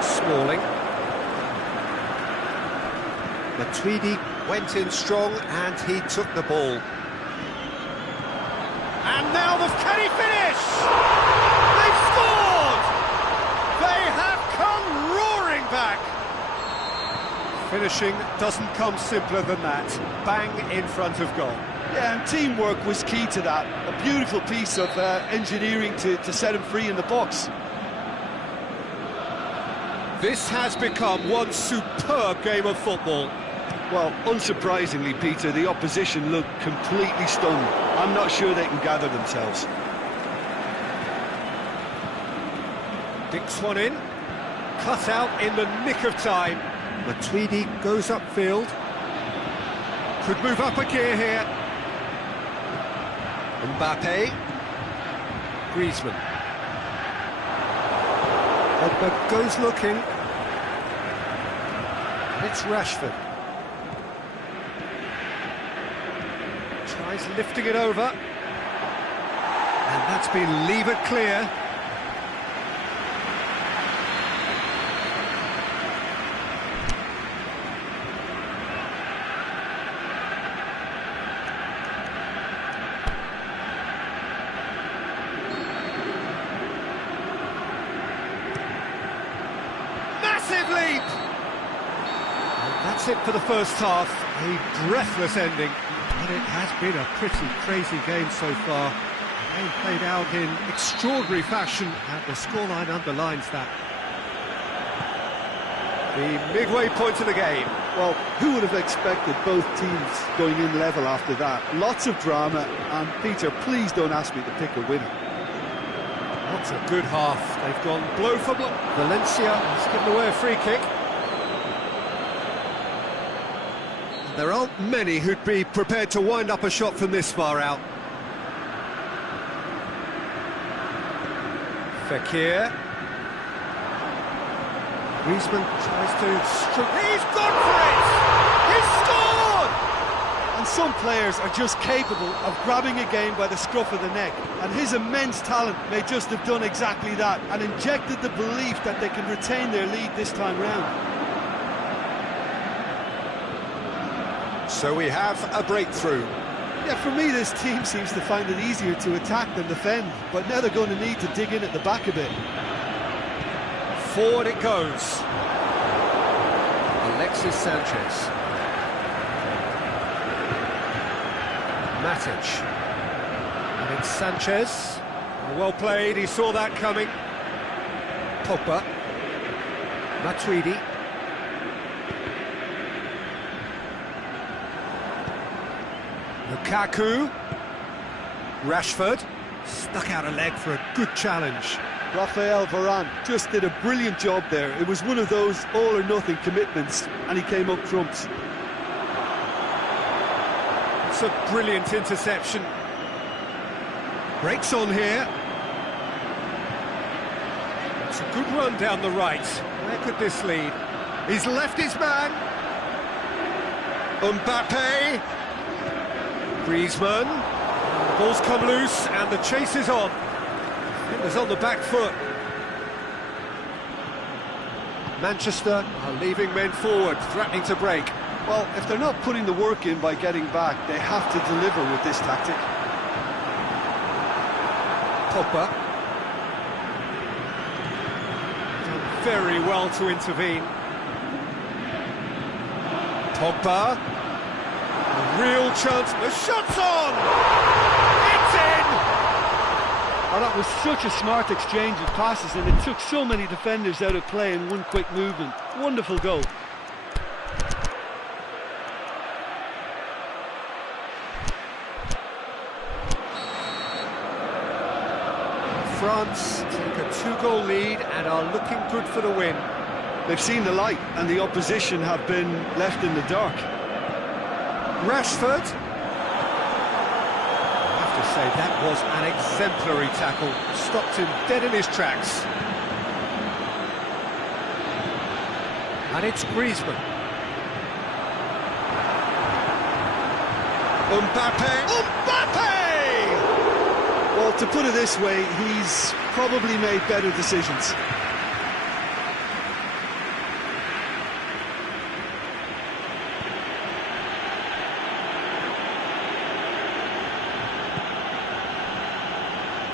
Smalling. Matuidi went in strong and he took the ball. And now can he finish? They've scored! They have come roaring back! Finishing doesn't come simpler than that. Bang in front of goal. Yeah, and teamwork was key to that. A beautiful piece of engineering to set him free in the box. This has become one superb game of football. Well, unsurprisingly, Peter, the opposition looked completely stunned. I'm not sure they can gather themselves. Dicks one in. Cut out in the nick of time. Matuidi goes upfield. Could move up a gear here. Mbappe. Griezmann. Pogba goes looking. And it's Rashford. Tries lifting it over. And that's been levered clear. Massive leap! And that's it for the first half. A breathless ending. But it has been a pretty crazy game so far. The game played out in extraordinary fashion, and the scoreline underlines that. The midway point of the game. Well, who would have expected both teams going in level after that? Lots of drama, and Peter, please don't ask me to pick a winner. That's a good half. They've gone blow for blow. Valencia has given away a free kick. There aren't many who'd be prepared to wind up a shot from this far out. Fekir. Griezmann tries to... He's gone for it! He's scored! And some players are just capable of grabbing a game by the scruff of the neck, and his immense talent may just have done exactly that and injected the belief that they can retain their lead this time round. So we have a breakthrough. Yeah, for me this team seems to find it easier to attack than defend, but now they're going to need to dig in at the back a bit. Forward it goes. Alexis Sanchez. Matic. And it's Sanchez. Well played, he saw that coming. Pogba. Matuidi. Lukaku. Rashford. Stuck out a leg for a good challenge. Rafael Varane just did a brilliant job there. It was one of those all-or-nothing commitments, and he came up trumps. It's a brilliant interception. Breaks on here. It's a good run down the right. Where could this lead? He's left his man. Mbappe. Griezmann. The ball's come loose and the chase is on. Defenders on the back foot. Manchester are leaving men forward, threatening to break. Well, if they're not putting the work in by getting back, they have to deliver with this tactic. Pogba. Done very well to intervene. Pogba. A real chance. The shot's on! It's in! Oh, that was such a smart exchange of passes, and it took so many defenders out of play in one quick movement. Wonderful goal. France take a 2-goal lead and are looking good for the win. They've seen the light, and the opposition have been left in the dark. Rashford. I have to say, that was an exemplary tackle. Stopped him dead in his tracks. And it's Griezmann. Mbappe! Well, to put it this way, he's probably made better decisions.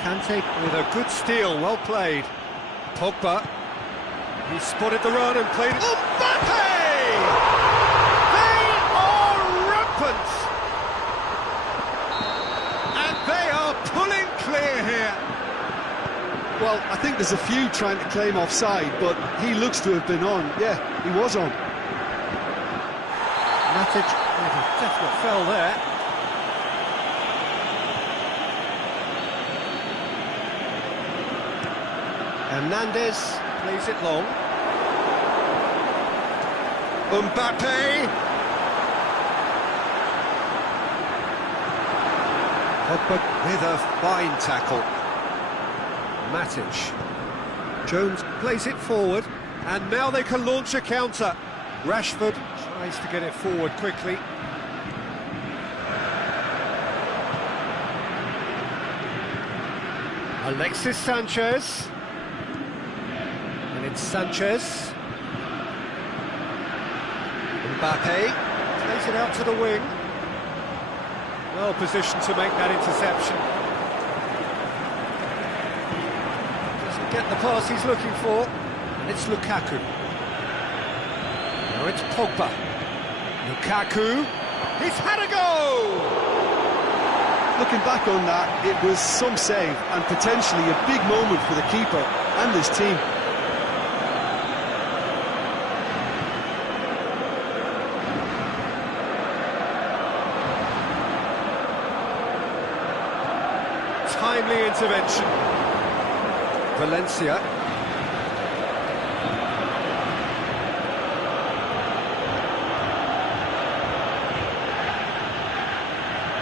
Kante with a good steal, well played. Pogba. He spotted the run and played it. Mbappe! They are rampant! And they are pulling clear here. Well, I think there's a few trying to claim offside, but he looks to have been on. Yeah, he was on. Matic with a definite foul there. Hernandez plays it long. Mbappe! Pogba with a fine tackle. Matic. Jones plays it forward, and now they can launch a counter. Rashford tries to get it forward quickly. Alexis Sanchez. And it's Sanchez. Mbappe plays it out to the wing. Well positioned to make that interception. Doesn't get the pass he's looking for. And it's Lukaku. Now it's Pogba. Lukaku. He's had a go! Looking back on that, it was some save and potentially a big moment for the keeper and his team. Timely intervention. Valencia.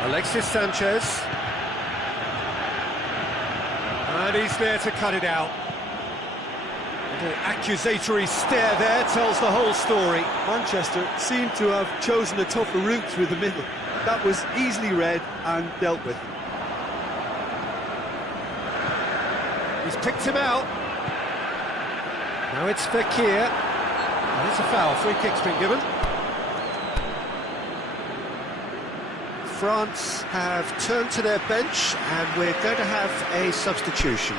Alexis Sanchez. And he's there to cut it out. Little accusatory stare there tells the whole story. Manchester seem to have chosen a tougher route through the middle. That was easily read and dealt with. He's picked him out. Now it's Fekir. And it's a foul. Free kick's been given. France have turned to their bench and we're going to have a substitution.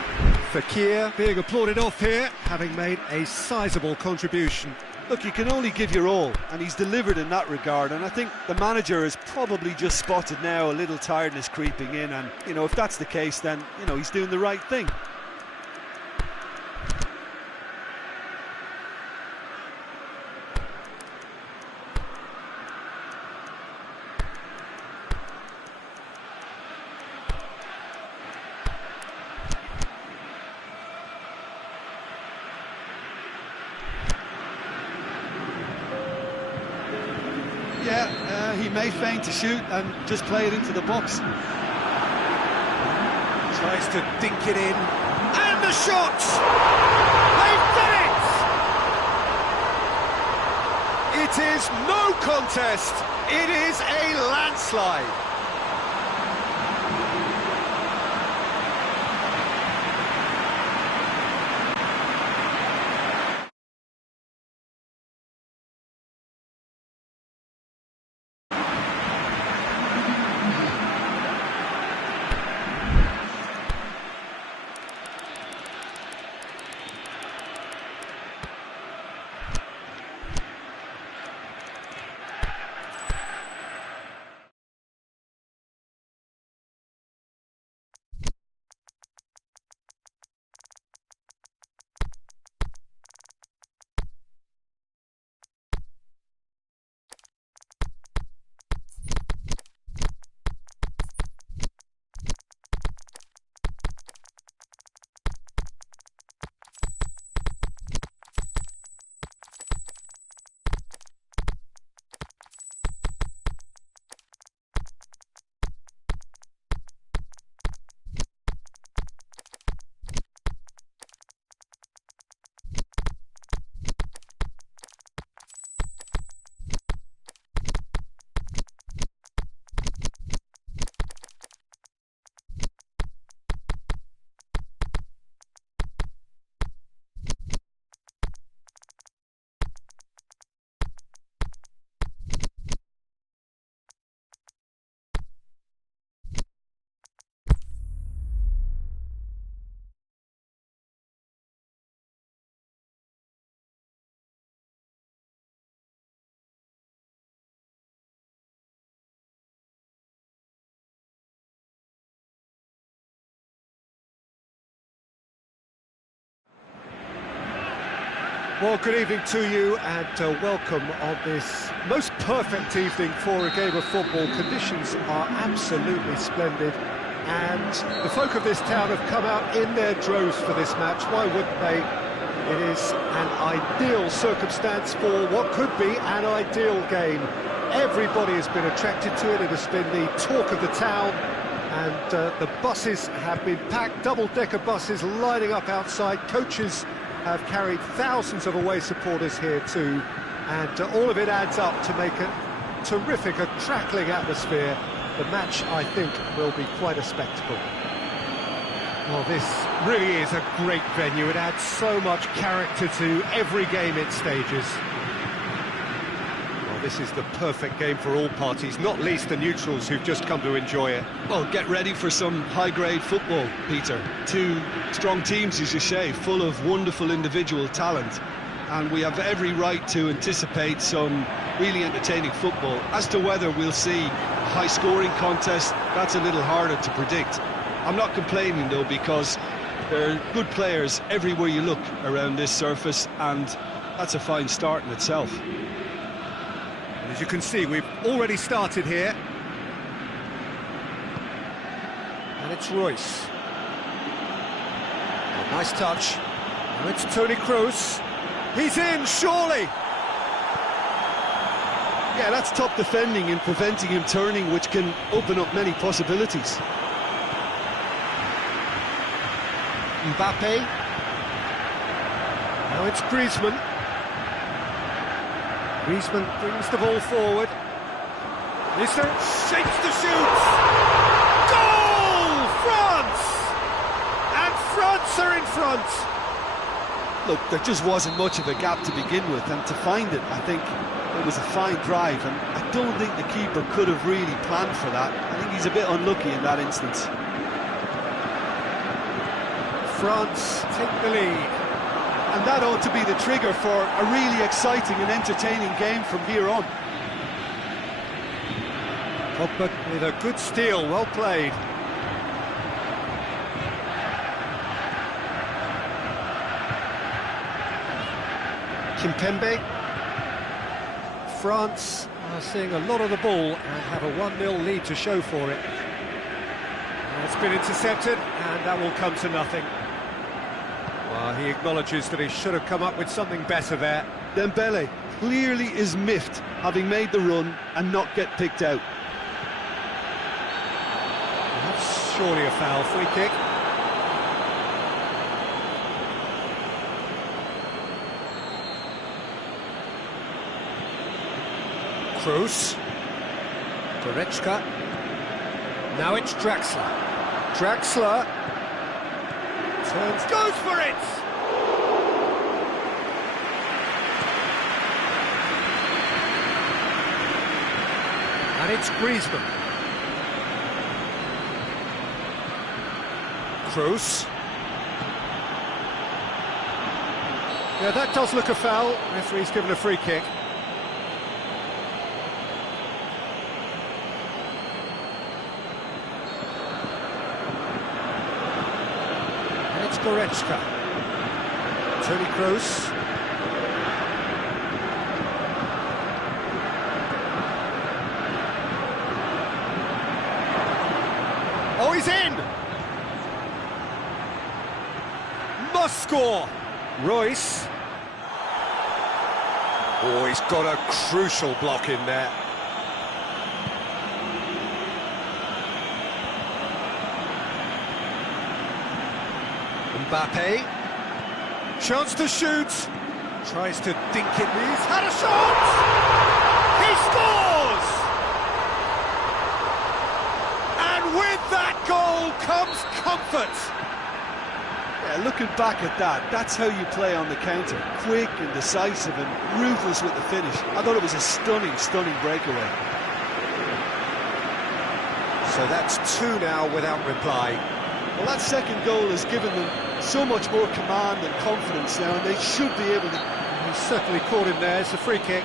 Fekir being applauded off here, having made a sizable contribution. Look, you can only give your all, and he's delivered in that regard, and I think the manager has probably just spotted now a little tiredness creeping in, and, you know, if that's the case, then, you know, he's doing the right thing. Yeah, he may feign to shoot and just play it into the box. Tries to dink it in. And the shot! They've done it! It is no contest. It is a landslide. Well, good evening to you and welcome on this most perfect evening for a game of football. Conditions are absolutely splendid and the folk of this town have come out in their droves for this match. Why wouldn't they? It is an ideal circumstance for what could be an ideal game. Everybody has been attracted to it. It has been the talk of the town and the buses have been packed, double-decker buses lining up outside. Coaches have carried thousands of away supporters here too, and all of it adds up to make a terrific, a crackling atmosphere. The match, I think, will be quite a spectacle. Well, this really is a great venue. It adds so much character to every game it stages. Well, this is the perfect game for all parties, not least the neutrals who've just come to enjoy it. Well, get ready for some high-grade football, Peter. Two strong teams, as you say, full of wonderful individual talent. And we have every right to anticipate some really entertaining football. As to whether we'll see a high-scoring contest, that's a little harder to predict. I'm not complaining, though, because there are good players everywhere you look around this surface, and that's a fine start in itself. As you can see, we've already started here. And it's Royce. A nice touch. Now it's Toni Kroos. He's in, surely! Yeah, that's top defending and preventing him turning, which can open up many possibilities. Mbappe. Now it's Griezmann. Griezmann brings the ball forward. Mister shapes the shoot. Goal! France! And France are in front. Look, there just wasn't much of a gap to begin with, and to find it, I think it was a fine drive, and I don't think the keeper could have really planned for that. I think he's a bit unlucky in that instance. France take the lead. And that ought to be the trigger for a really exciting and entertaining game from here on. Pogba with a good steal, well played. Kimpembe. France are seeing a lot of the ball and have a 1-0 lead to show for it. It's been intercepted, and that will come to nothing. Well, he acknowledges that he should have come up with something better there. Dembele clearly is miffed, having made the run and not get picked out. That's surely a foul. Free kick. Kroos. Goretzka. Now it's Draxler. Draxler turns, goes for it! And it's Griezmann. Kroos. Yeah, that does look a foul. Referee's given a free kick. Goretzka. Toni Kroos. Oh, he's in! Must score! Royce. Oh, he's got a crucial block in there. Mbappe, chance to shoot, tries to dink it, he's had a shot! He scores! And with that goal comes comfort! Yeah, looking back at that, that's how you play on the counter. Quick and decisive and ruthless with the finish. I thought it was a stunning, stunning breakaway. So that's 2 now without reply. Well, that second goal has given them so much more command and confidence now, and they should be able to... He's certainly caught him there, it's a free kick.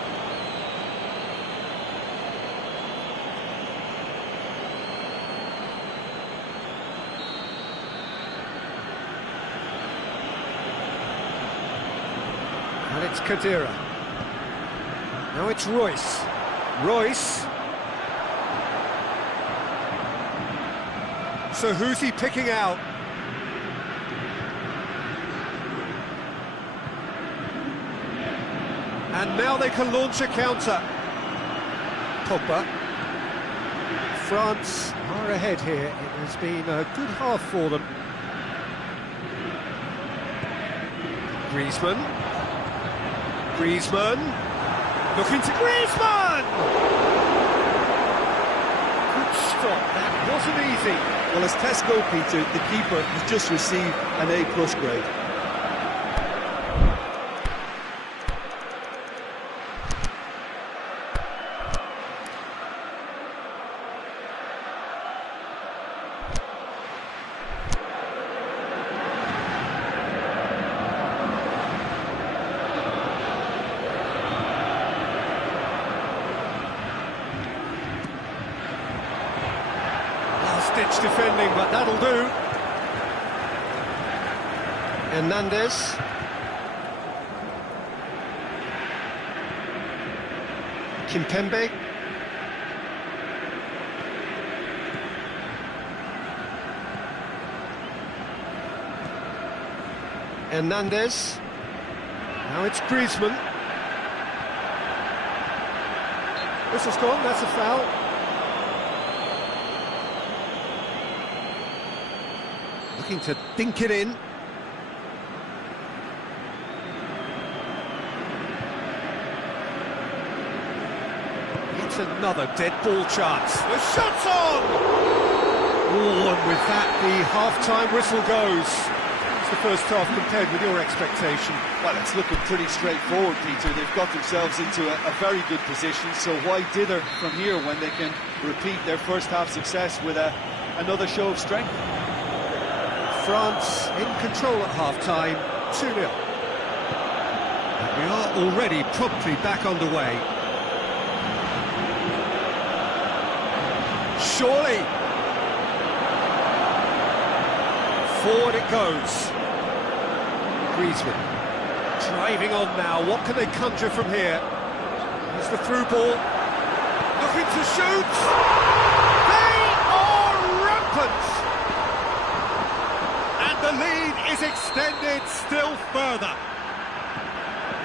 And it's Khedira. Now it's Royce. Royce. So who's he picking out? And now they can launch a counter. Pogba. France are ahead here. It has been a good half for them. Griezmann. Griezmann. Looking to Griezmann! Good stop. That wasn't easy. Well, as Tesco, Peter, the keeper has just received an A+ grade. Ditch defending, but that'll do. Hernandez. Kimpembe. Hernandez. Now it's Griezmann. Whistle's gone, that's a foul. Looking to dink it in. It's another dead ball chance. The shot's on! Oh, and with that, the half-time whistle goes. How's the first half compared with your expectation? Well, it's looking pretty straightforward, Peter. They've got themselves into a very good position, so why dither from here when they can repeat their first half success with another show of strength? France in control at half-time, 2-0. And we are already promptly back underway. Surely! Forward it goes. Griezmann driving on now. What can they conjure from here? Here's the through ball. Looking to shoot. They are rampant. And the lead is extended still further.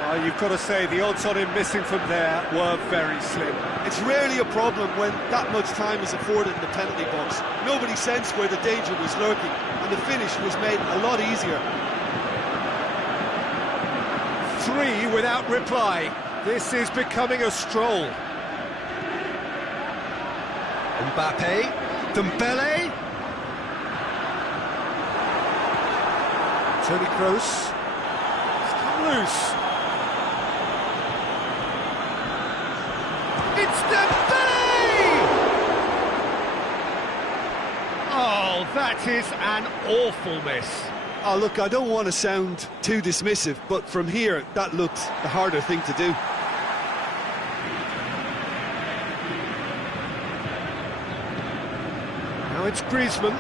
Oh, you've got to say the odds on him missing from there were very slim. It's rarely a problem when that much time is afforded in the penalty box. Nobody sensed where the danger was lurking, and the finish was made a lot easier. 3 without reply. This is becoming a stroll. Mbappe, Dembele. Toni Kroos. It's come loose. It's Dembele! Oh, that is an awful miss. Oh, look, I don't want to sound too dismissive, but from here, that looked the harder thing to do. Now it's Griezmann.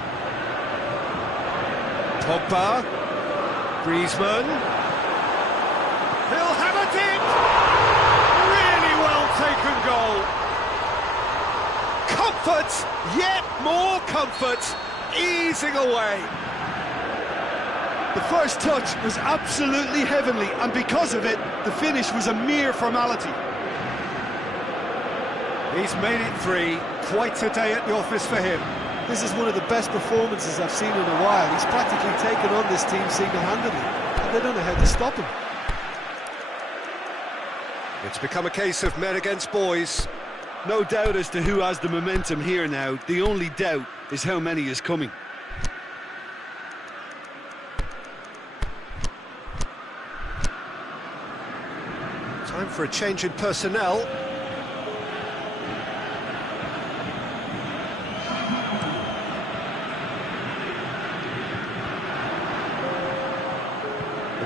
Pogba. Griezmann. He'll have it in! Really well taken goal. Comfort, yet more comfort, easing away. The first touch was absolutely heavenly, and because of it, the finish was a mere formality. He's made it 3. Quite a day at the office for him. This is one of the best performances I've seen in a while. He's practically taken on this team single-handedly, and they don't know how to stop him. It's become a case of men against boys. No doubt as to who has the momentum here now. The only doubt is how many is coming. Time for a change in personnel.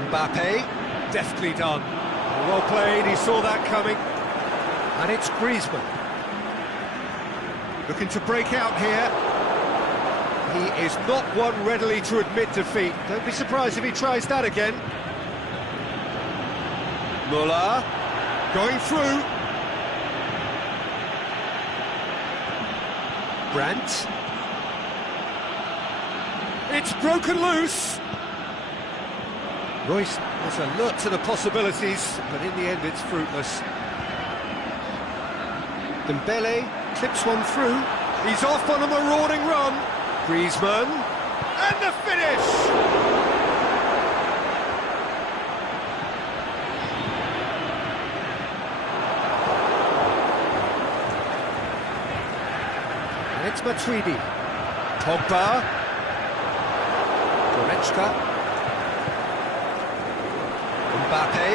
Mbappe, deftly done. Well played, he saw that coming. And it's Griezmann. Looking to break out here. He is not one readily to admit defeat. Don't be surprised if he tries that again. Müller, going through. Brandt. It's broken loose. Royce was alert to the possibilities, but in the end it's fruitless. Dembele clips one through. He's off on a marauding run. Griezmann, and the finish! And it's Matuidi. Pogba. Goretzka. Mbappe.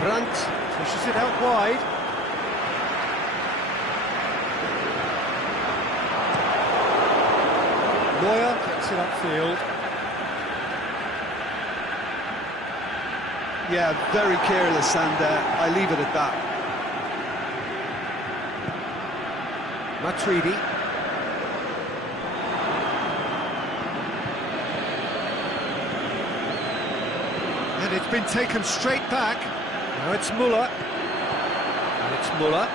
Brandt pushes it out wide. Neuer gets it upfield. Yeah, very careless, and I leave it at that. Matuidi. And it's been taken straight back. Now it's Müller. And it's Müller.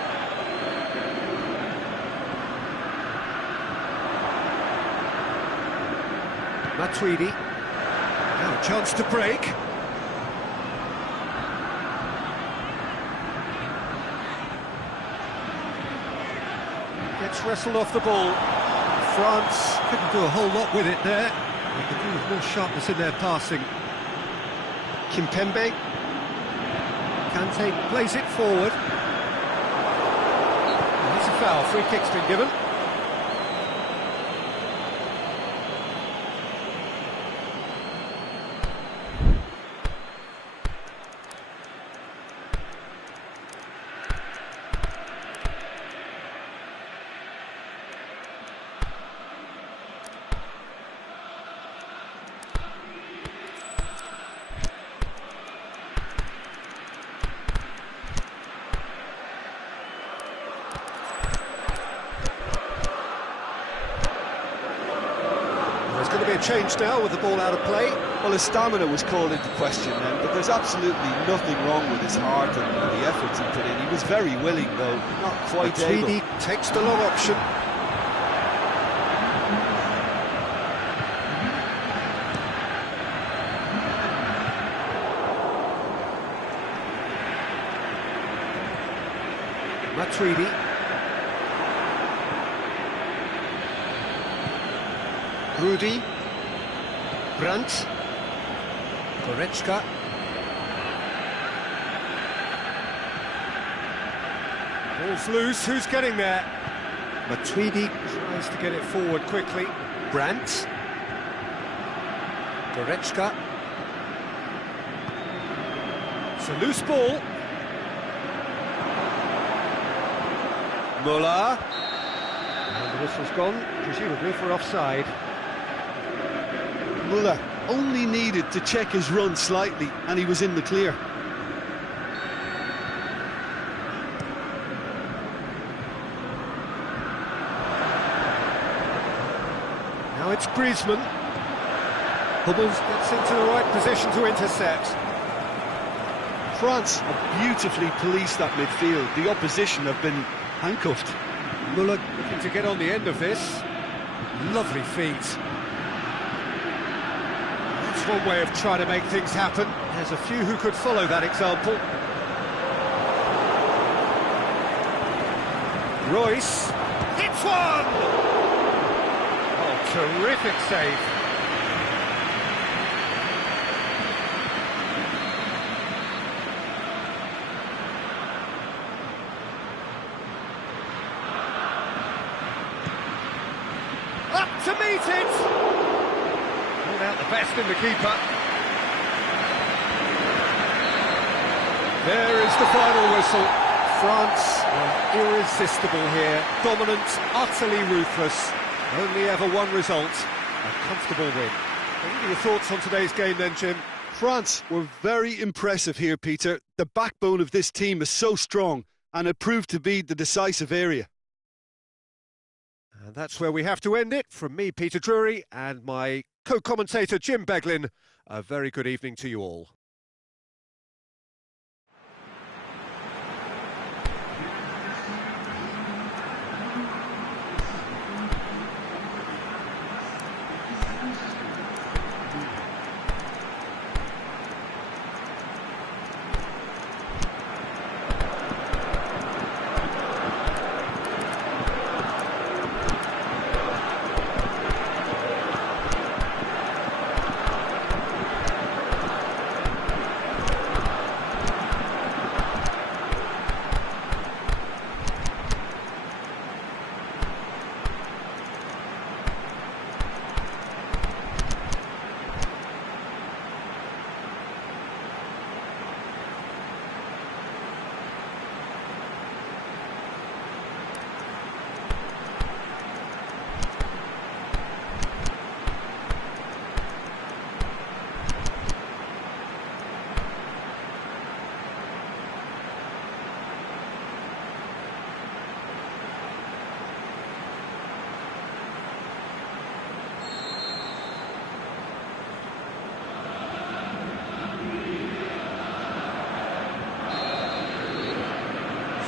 Matuidi. Now a chance to break. Gets wrestled off the ball. France couldn't do a whole lot with it there. They could do with more sharpness in their passing. Kimpembe. Kante plays it forward. And that's a foul, free kick's been given. There's going to be a change now with the ball out of play. Well, his stamina was called into question then, but there's absolutely nothing wrong with his heart and the efforts he put in. He was very willing, though, not quite able. Matuidi takes the long option. Matuidi. Rudy. Brandt. Goretzka. Ball's loose, who's getting there? Matuidi tries to get it forward quickly. Brandt. Goretzka. It's a loose ball. Muller. And the whistle's gone, presumably for offside. Muller only needed to check his run slightly and he was in the clear. Now it's Griezmann. Hummels gets into the right position to intercept. France have beautifully policed that midfield. The opposition have been handcuffed. Muller looking to get on the end of this. Lovely feet. That's one way of trying to make things happen. There's a few who could follow that example. Royce hits one! Oh, terrific save. Up to meet it! Pulled out the best in the keeper. There is the final whistle. France are irresistible here. Dominant, utterly ruthless. Only ever one result. A comfortable win. What are your thoughts on today's game then, Jim? France were very impressive here, Peter. The backbone of this team is so strong and it proved to be the decisive area. And that's where we have to end it. From me, Peter Drury, and my co-commentator, Jim Beglin. A very good evening to you all.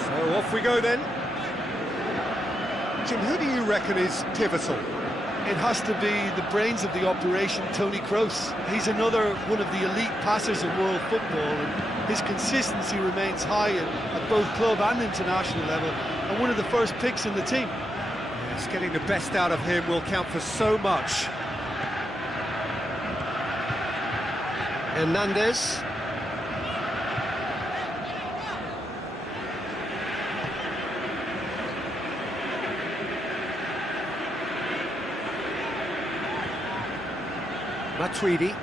So off we go then. Jim, who do you reckon is pivotal? It has to be the brains of the operation, Toni Kroos. He's another one of the elite passers in world football, and his consistency remains high at both club and international level, and one of the first picks in the team. Yes, getting the best out of him will count for so much. Hernandez. Matuidi.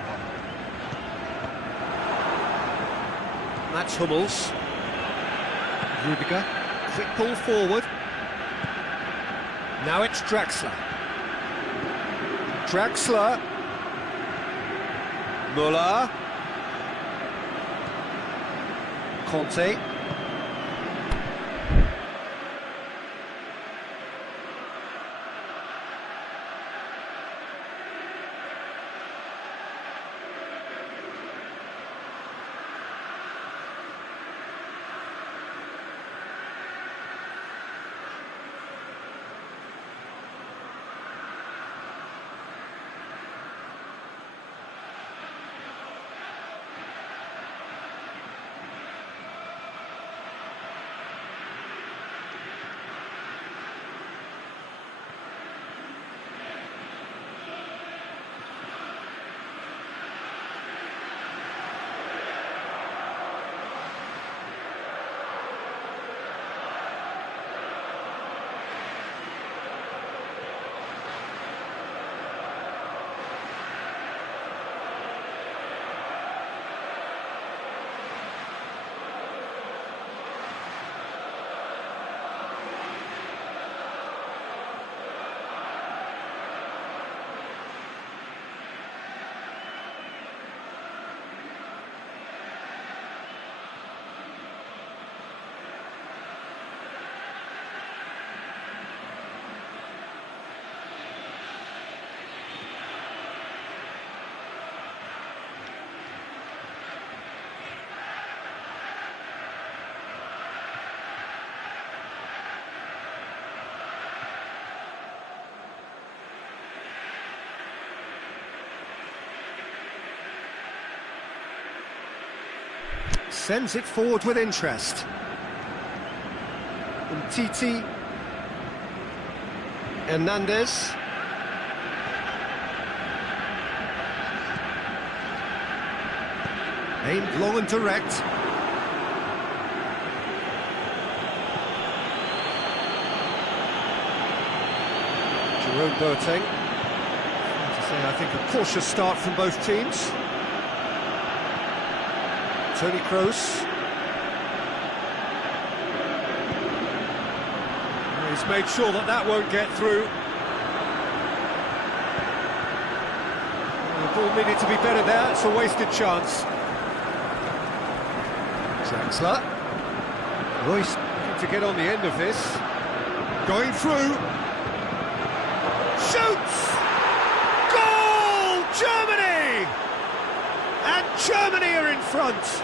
Mats Hummels. Rudiger. Quick pull forward. Now it's Draxler. Draxler. Müller. Conte. Sends it forward with interest. Titi. Hernandez. Aimed long and direct. Jerome Boateng. I think a cautious start from both teams. Toni Kroos. He's made sure that that won't get through. The ball needed to be better there, it's a wasted chance. Draxler. Royce to get on the end of this. Going through. Shoots! Goal! Germany! And Germany are in front.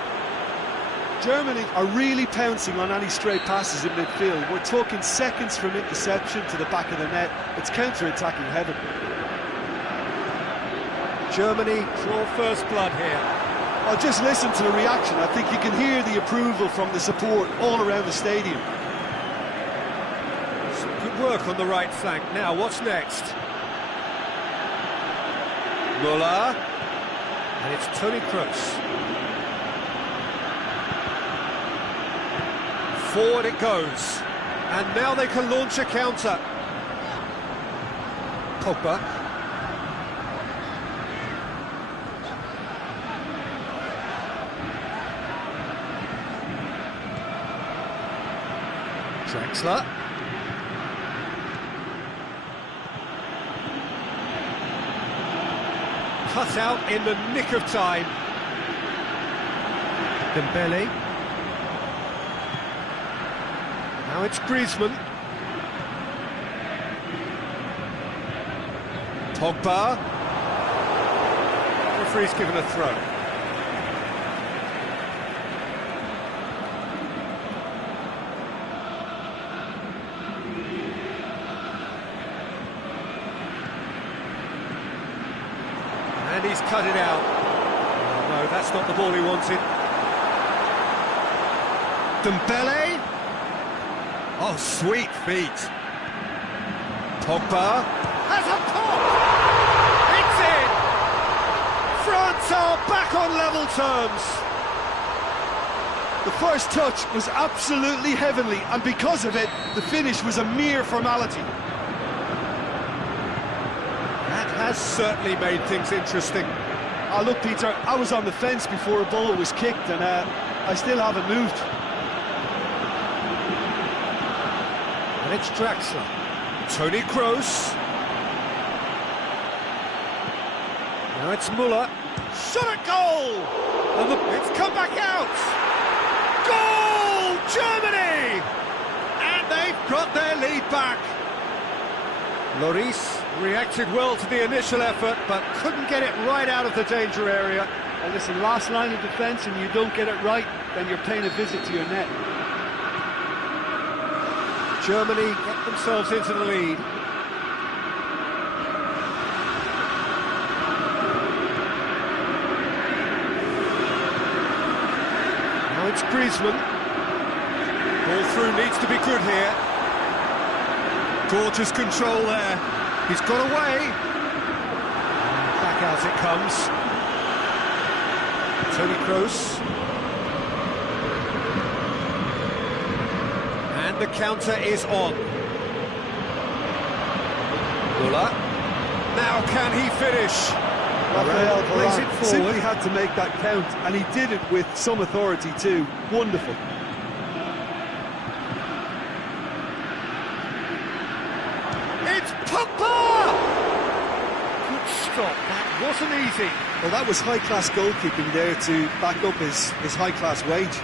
Germany are really pouncing on any stray passes in midfield. We're talking seconds from interception to the back of the net. It's counter-attacking heaven. Germany draw first blood here. Well, just listen to the reaction. I think you can hear the approval from the support all around the stadium. Some good work on the right flank. Now, what's next? Müller. And it's Toni Kroos. Forward it goes. And now they can launch a counter. Pogba. Draxler. Cut out in the nick of time. Dembele. Now it's Griezmann. Pogba. Referee's given a throw. And he's cut it out. Oh, no, that's not the ball he wanted. Dembele. Oh, sweet feet. Pogba has a pop! It's in! France are back on level terms. The first touch was absolutely heavenly, and because of it, the finish was a mere formality. That has certainly made things interesting. Oh, look, Peter, I was on the fence before a ball was kicked, and I still haven't moved. And it's Draxler. Toni Kroos. Now it's Müller. Shot at goal! And it's come back out! Goal! Germany! And they've got their lead back. Lloris reacted well to the initial effort, but couldn't get it right out of the danger area. Well, listen, last line of defence, and you don't get it right, then you're paying a visit to your net. Germany get themselves into the lead. Now it's Griezmann. Ball through needs to be good here. Gorgeous control there. He's got away. Back out it comes. Toni Kroos. And the counter is on. Müller. Now can he finish? Rafael plays it Varane forward. simply had to make that count, and he did it with some authority too. Wonderful. It's Pogba! Good stop, that wasn't easy. Well, that was high-class goalkeeping there to back up his high-class wage.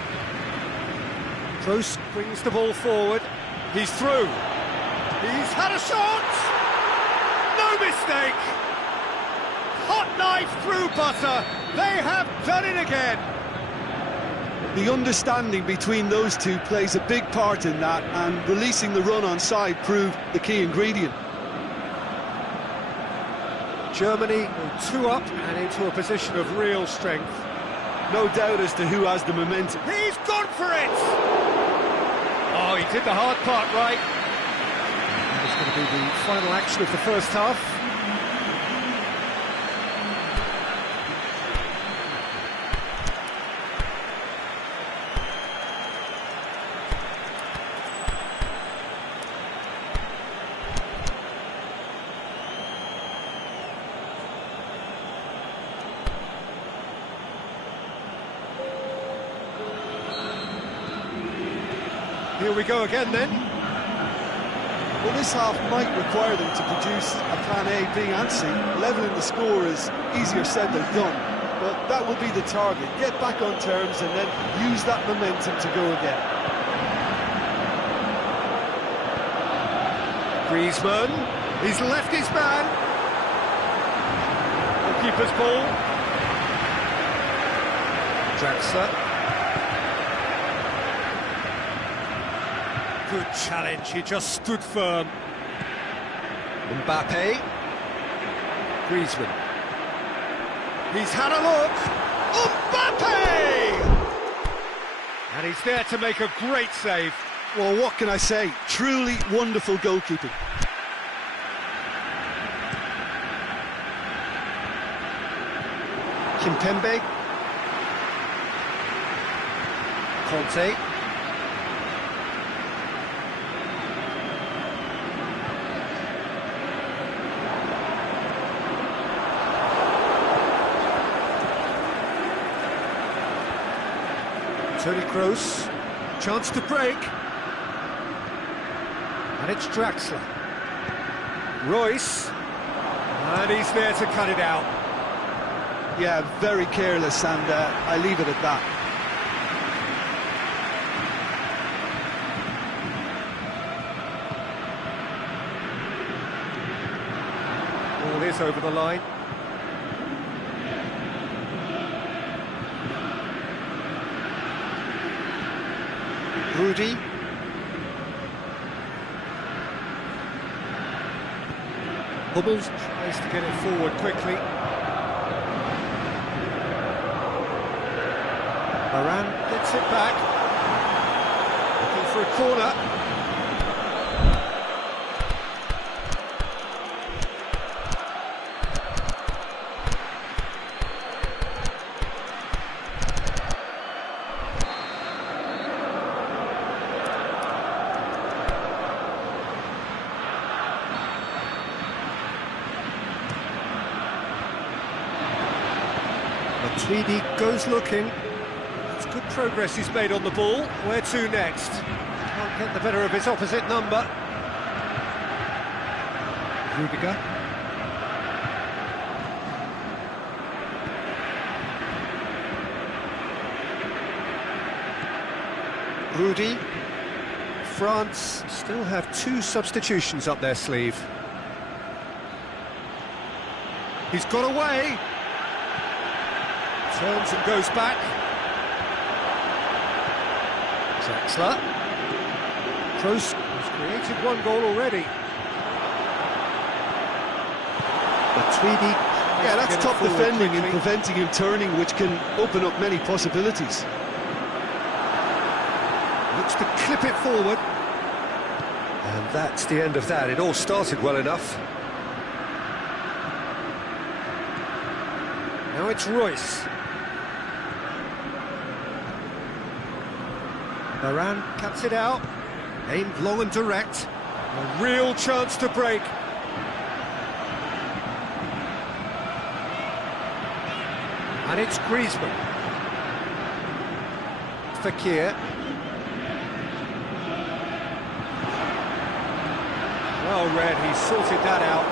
Kroos brings the ball forward. He's through. He's had a shot! No mistake! Hot knife through butter. They have done it again. The understanding between those two plays a big part in that, and releasing the run on side proved the key ingredient. Germany go 2 up and into a position of real strength. No doubt as to who has the momentum. He's gone for it! Oh, he did the hard part right. And it's going to be the final action of the first half. Here we go again then. Well, this half might require them to produce a plan A, B and C. Levelling the score is easier said than done, but that will be the target. Get back on terms and then use that momentum to go again. Griezmann, he's left his man. The keeper's ball. Draxler. Good challenge, he just stood firm. Mbappe. Griezmann. He's had a look. Mbappe! And he's there to make a great save. Well, what can I say? Truly wonderful goalkeeping. Kimpembe. Conte. Toni Kroos, chance to break, and it's Draxler. Royce, and he's there to cut it out. Yeah, very careless, and I leave it at that. Ball is over the line. Rudy. Hummels tries to get it forward quickly. Varane gets it back. Looking for a corner. Matuidi goes looking. It's good progress he's made on the ball. Where to next? Can't get the better of his opposite number. Rudiger. Rudy. France still have 2 substitutions up their sleeve. He's got away. Turns and goes back. Draxler. Kroos has created 1 goal already. Matuidi. Yeah, that's top defending and preventing him turning, which can open up many possibilities. Looks to clip it forward. And that's the end of that. It all started well enough. Now it's Royce. Varane cuts it out. Aimed long and direct. A real chance to break. And it's Griezmann. Fekir. Well read, he sorted that out.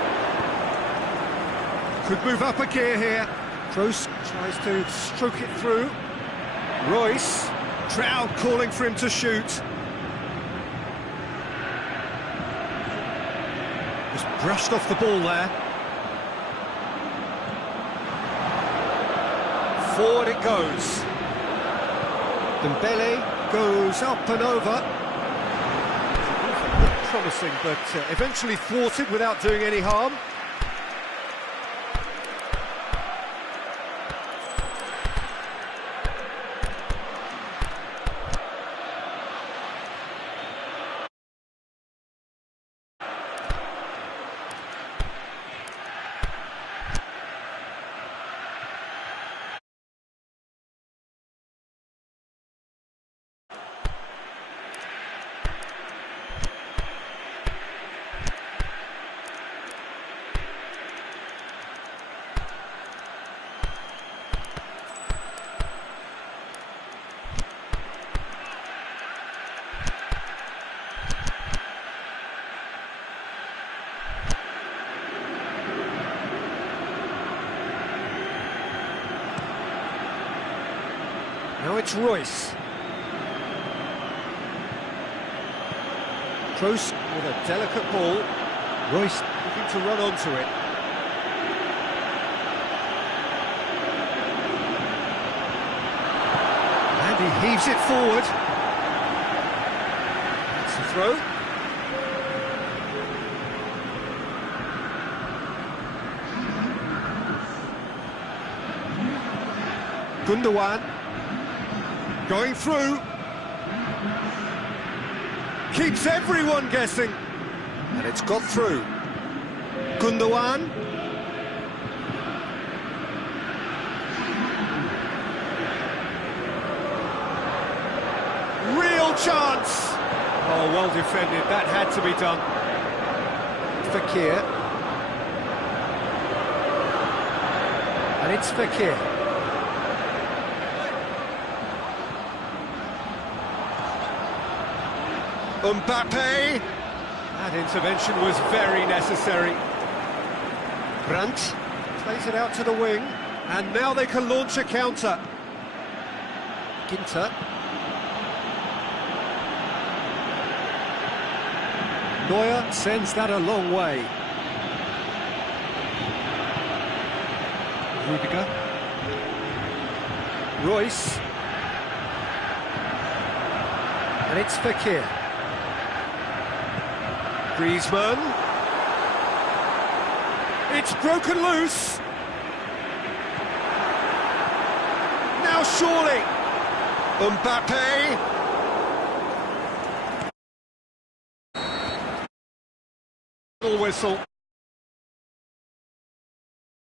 Could move up a gear here. Kroos tries to stroke it through. Royce. Crowd calling for him to shoot. Just brushed off the ball there. Forward it goes. Dembele goes up and over. Looked promising, but eventually thwarted without doing any harm. Now it's Royce. Kroos with a delicate ball. Royce looking to run onto it. And he heaves it forward. That's the throw. Gundogan. Going through. Keeps everyone guessing. And it's got through. Gundogan. Real chance. Oh, well defended. That had to be done. Fekir. And it's Fekir. Mbappe. That intervention was very necessary. Brandt plays it out to the wing, and now they can launch a counter. Ginter. Neuer sends that a long way. Rudiger. Royce. And it's Fekir. Griezmann. It's broken loose. Now surely. Mbappe. Whistle.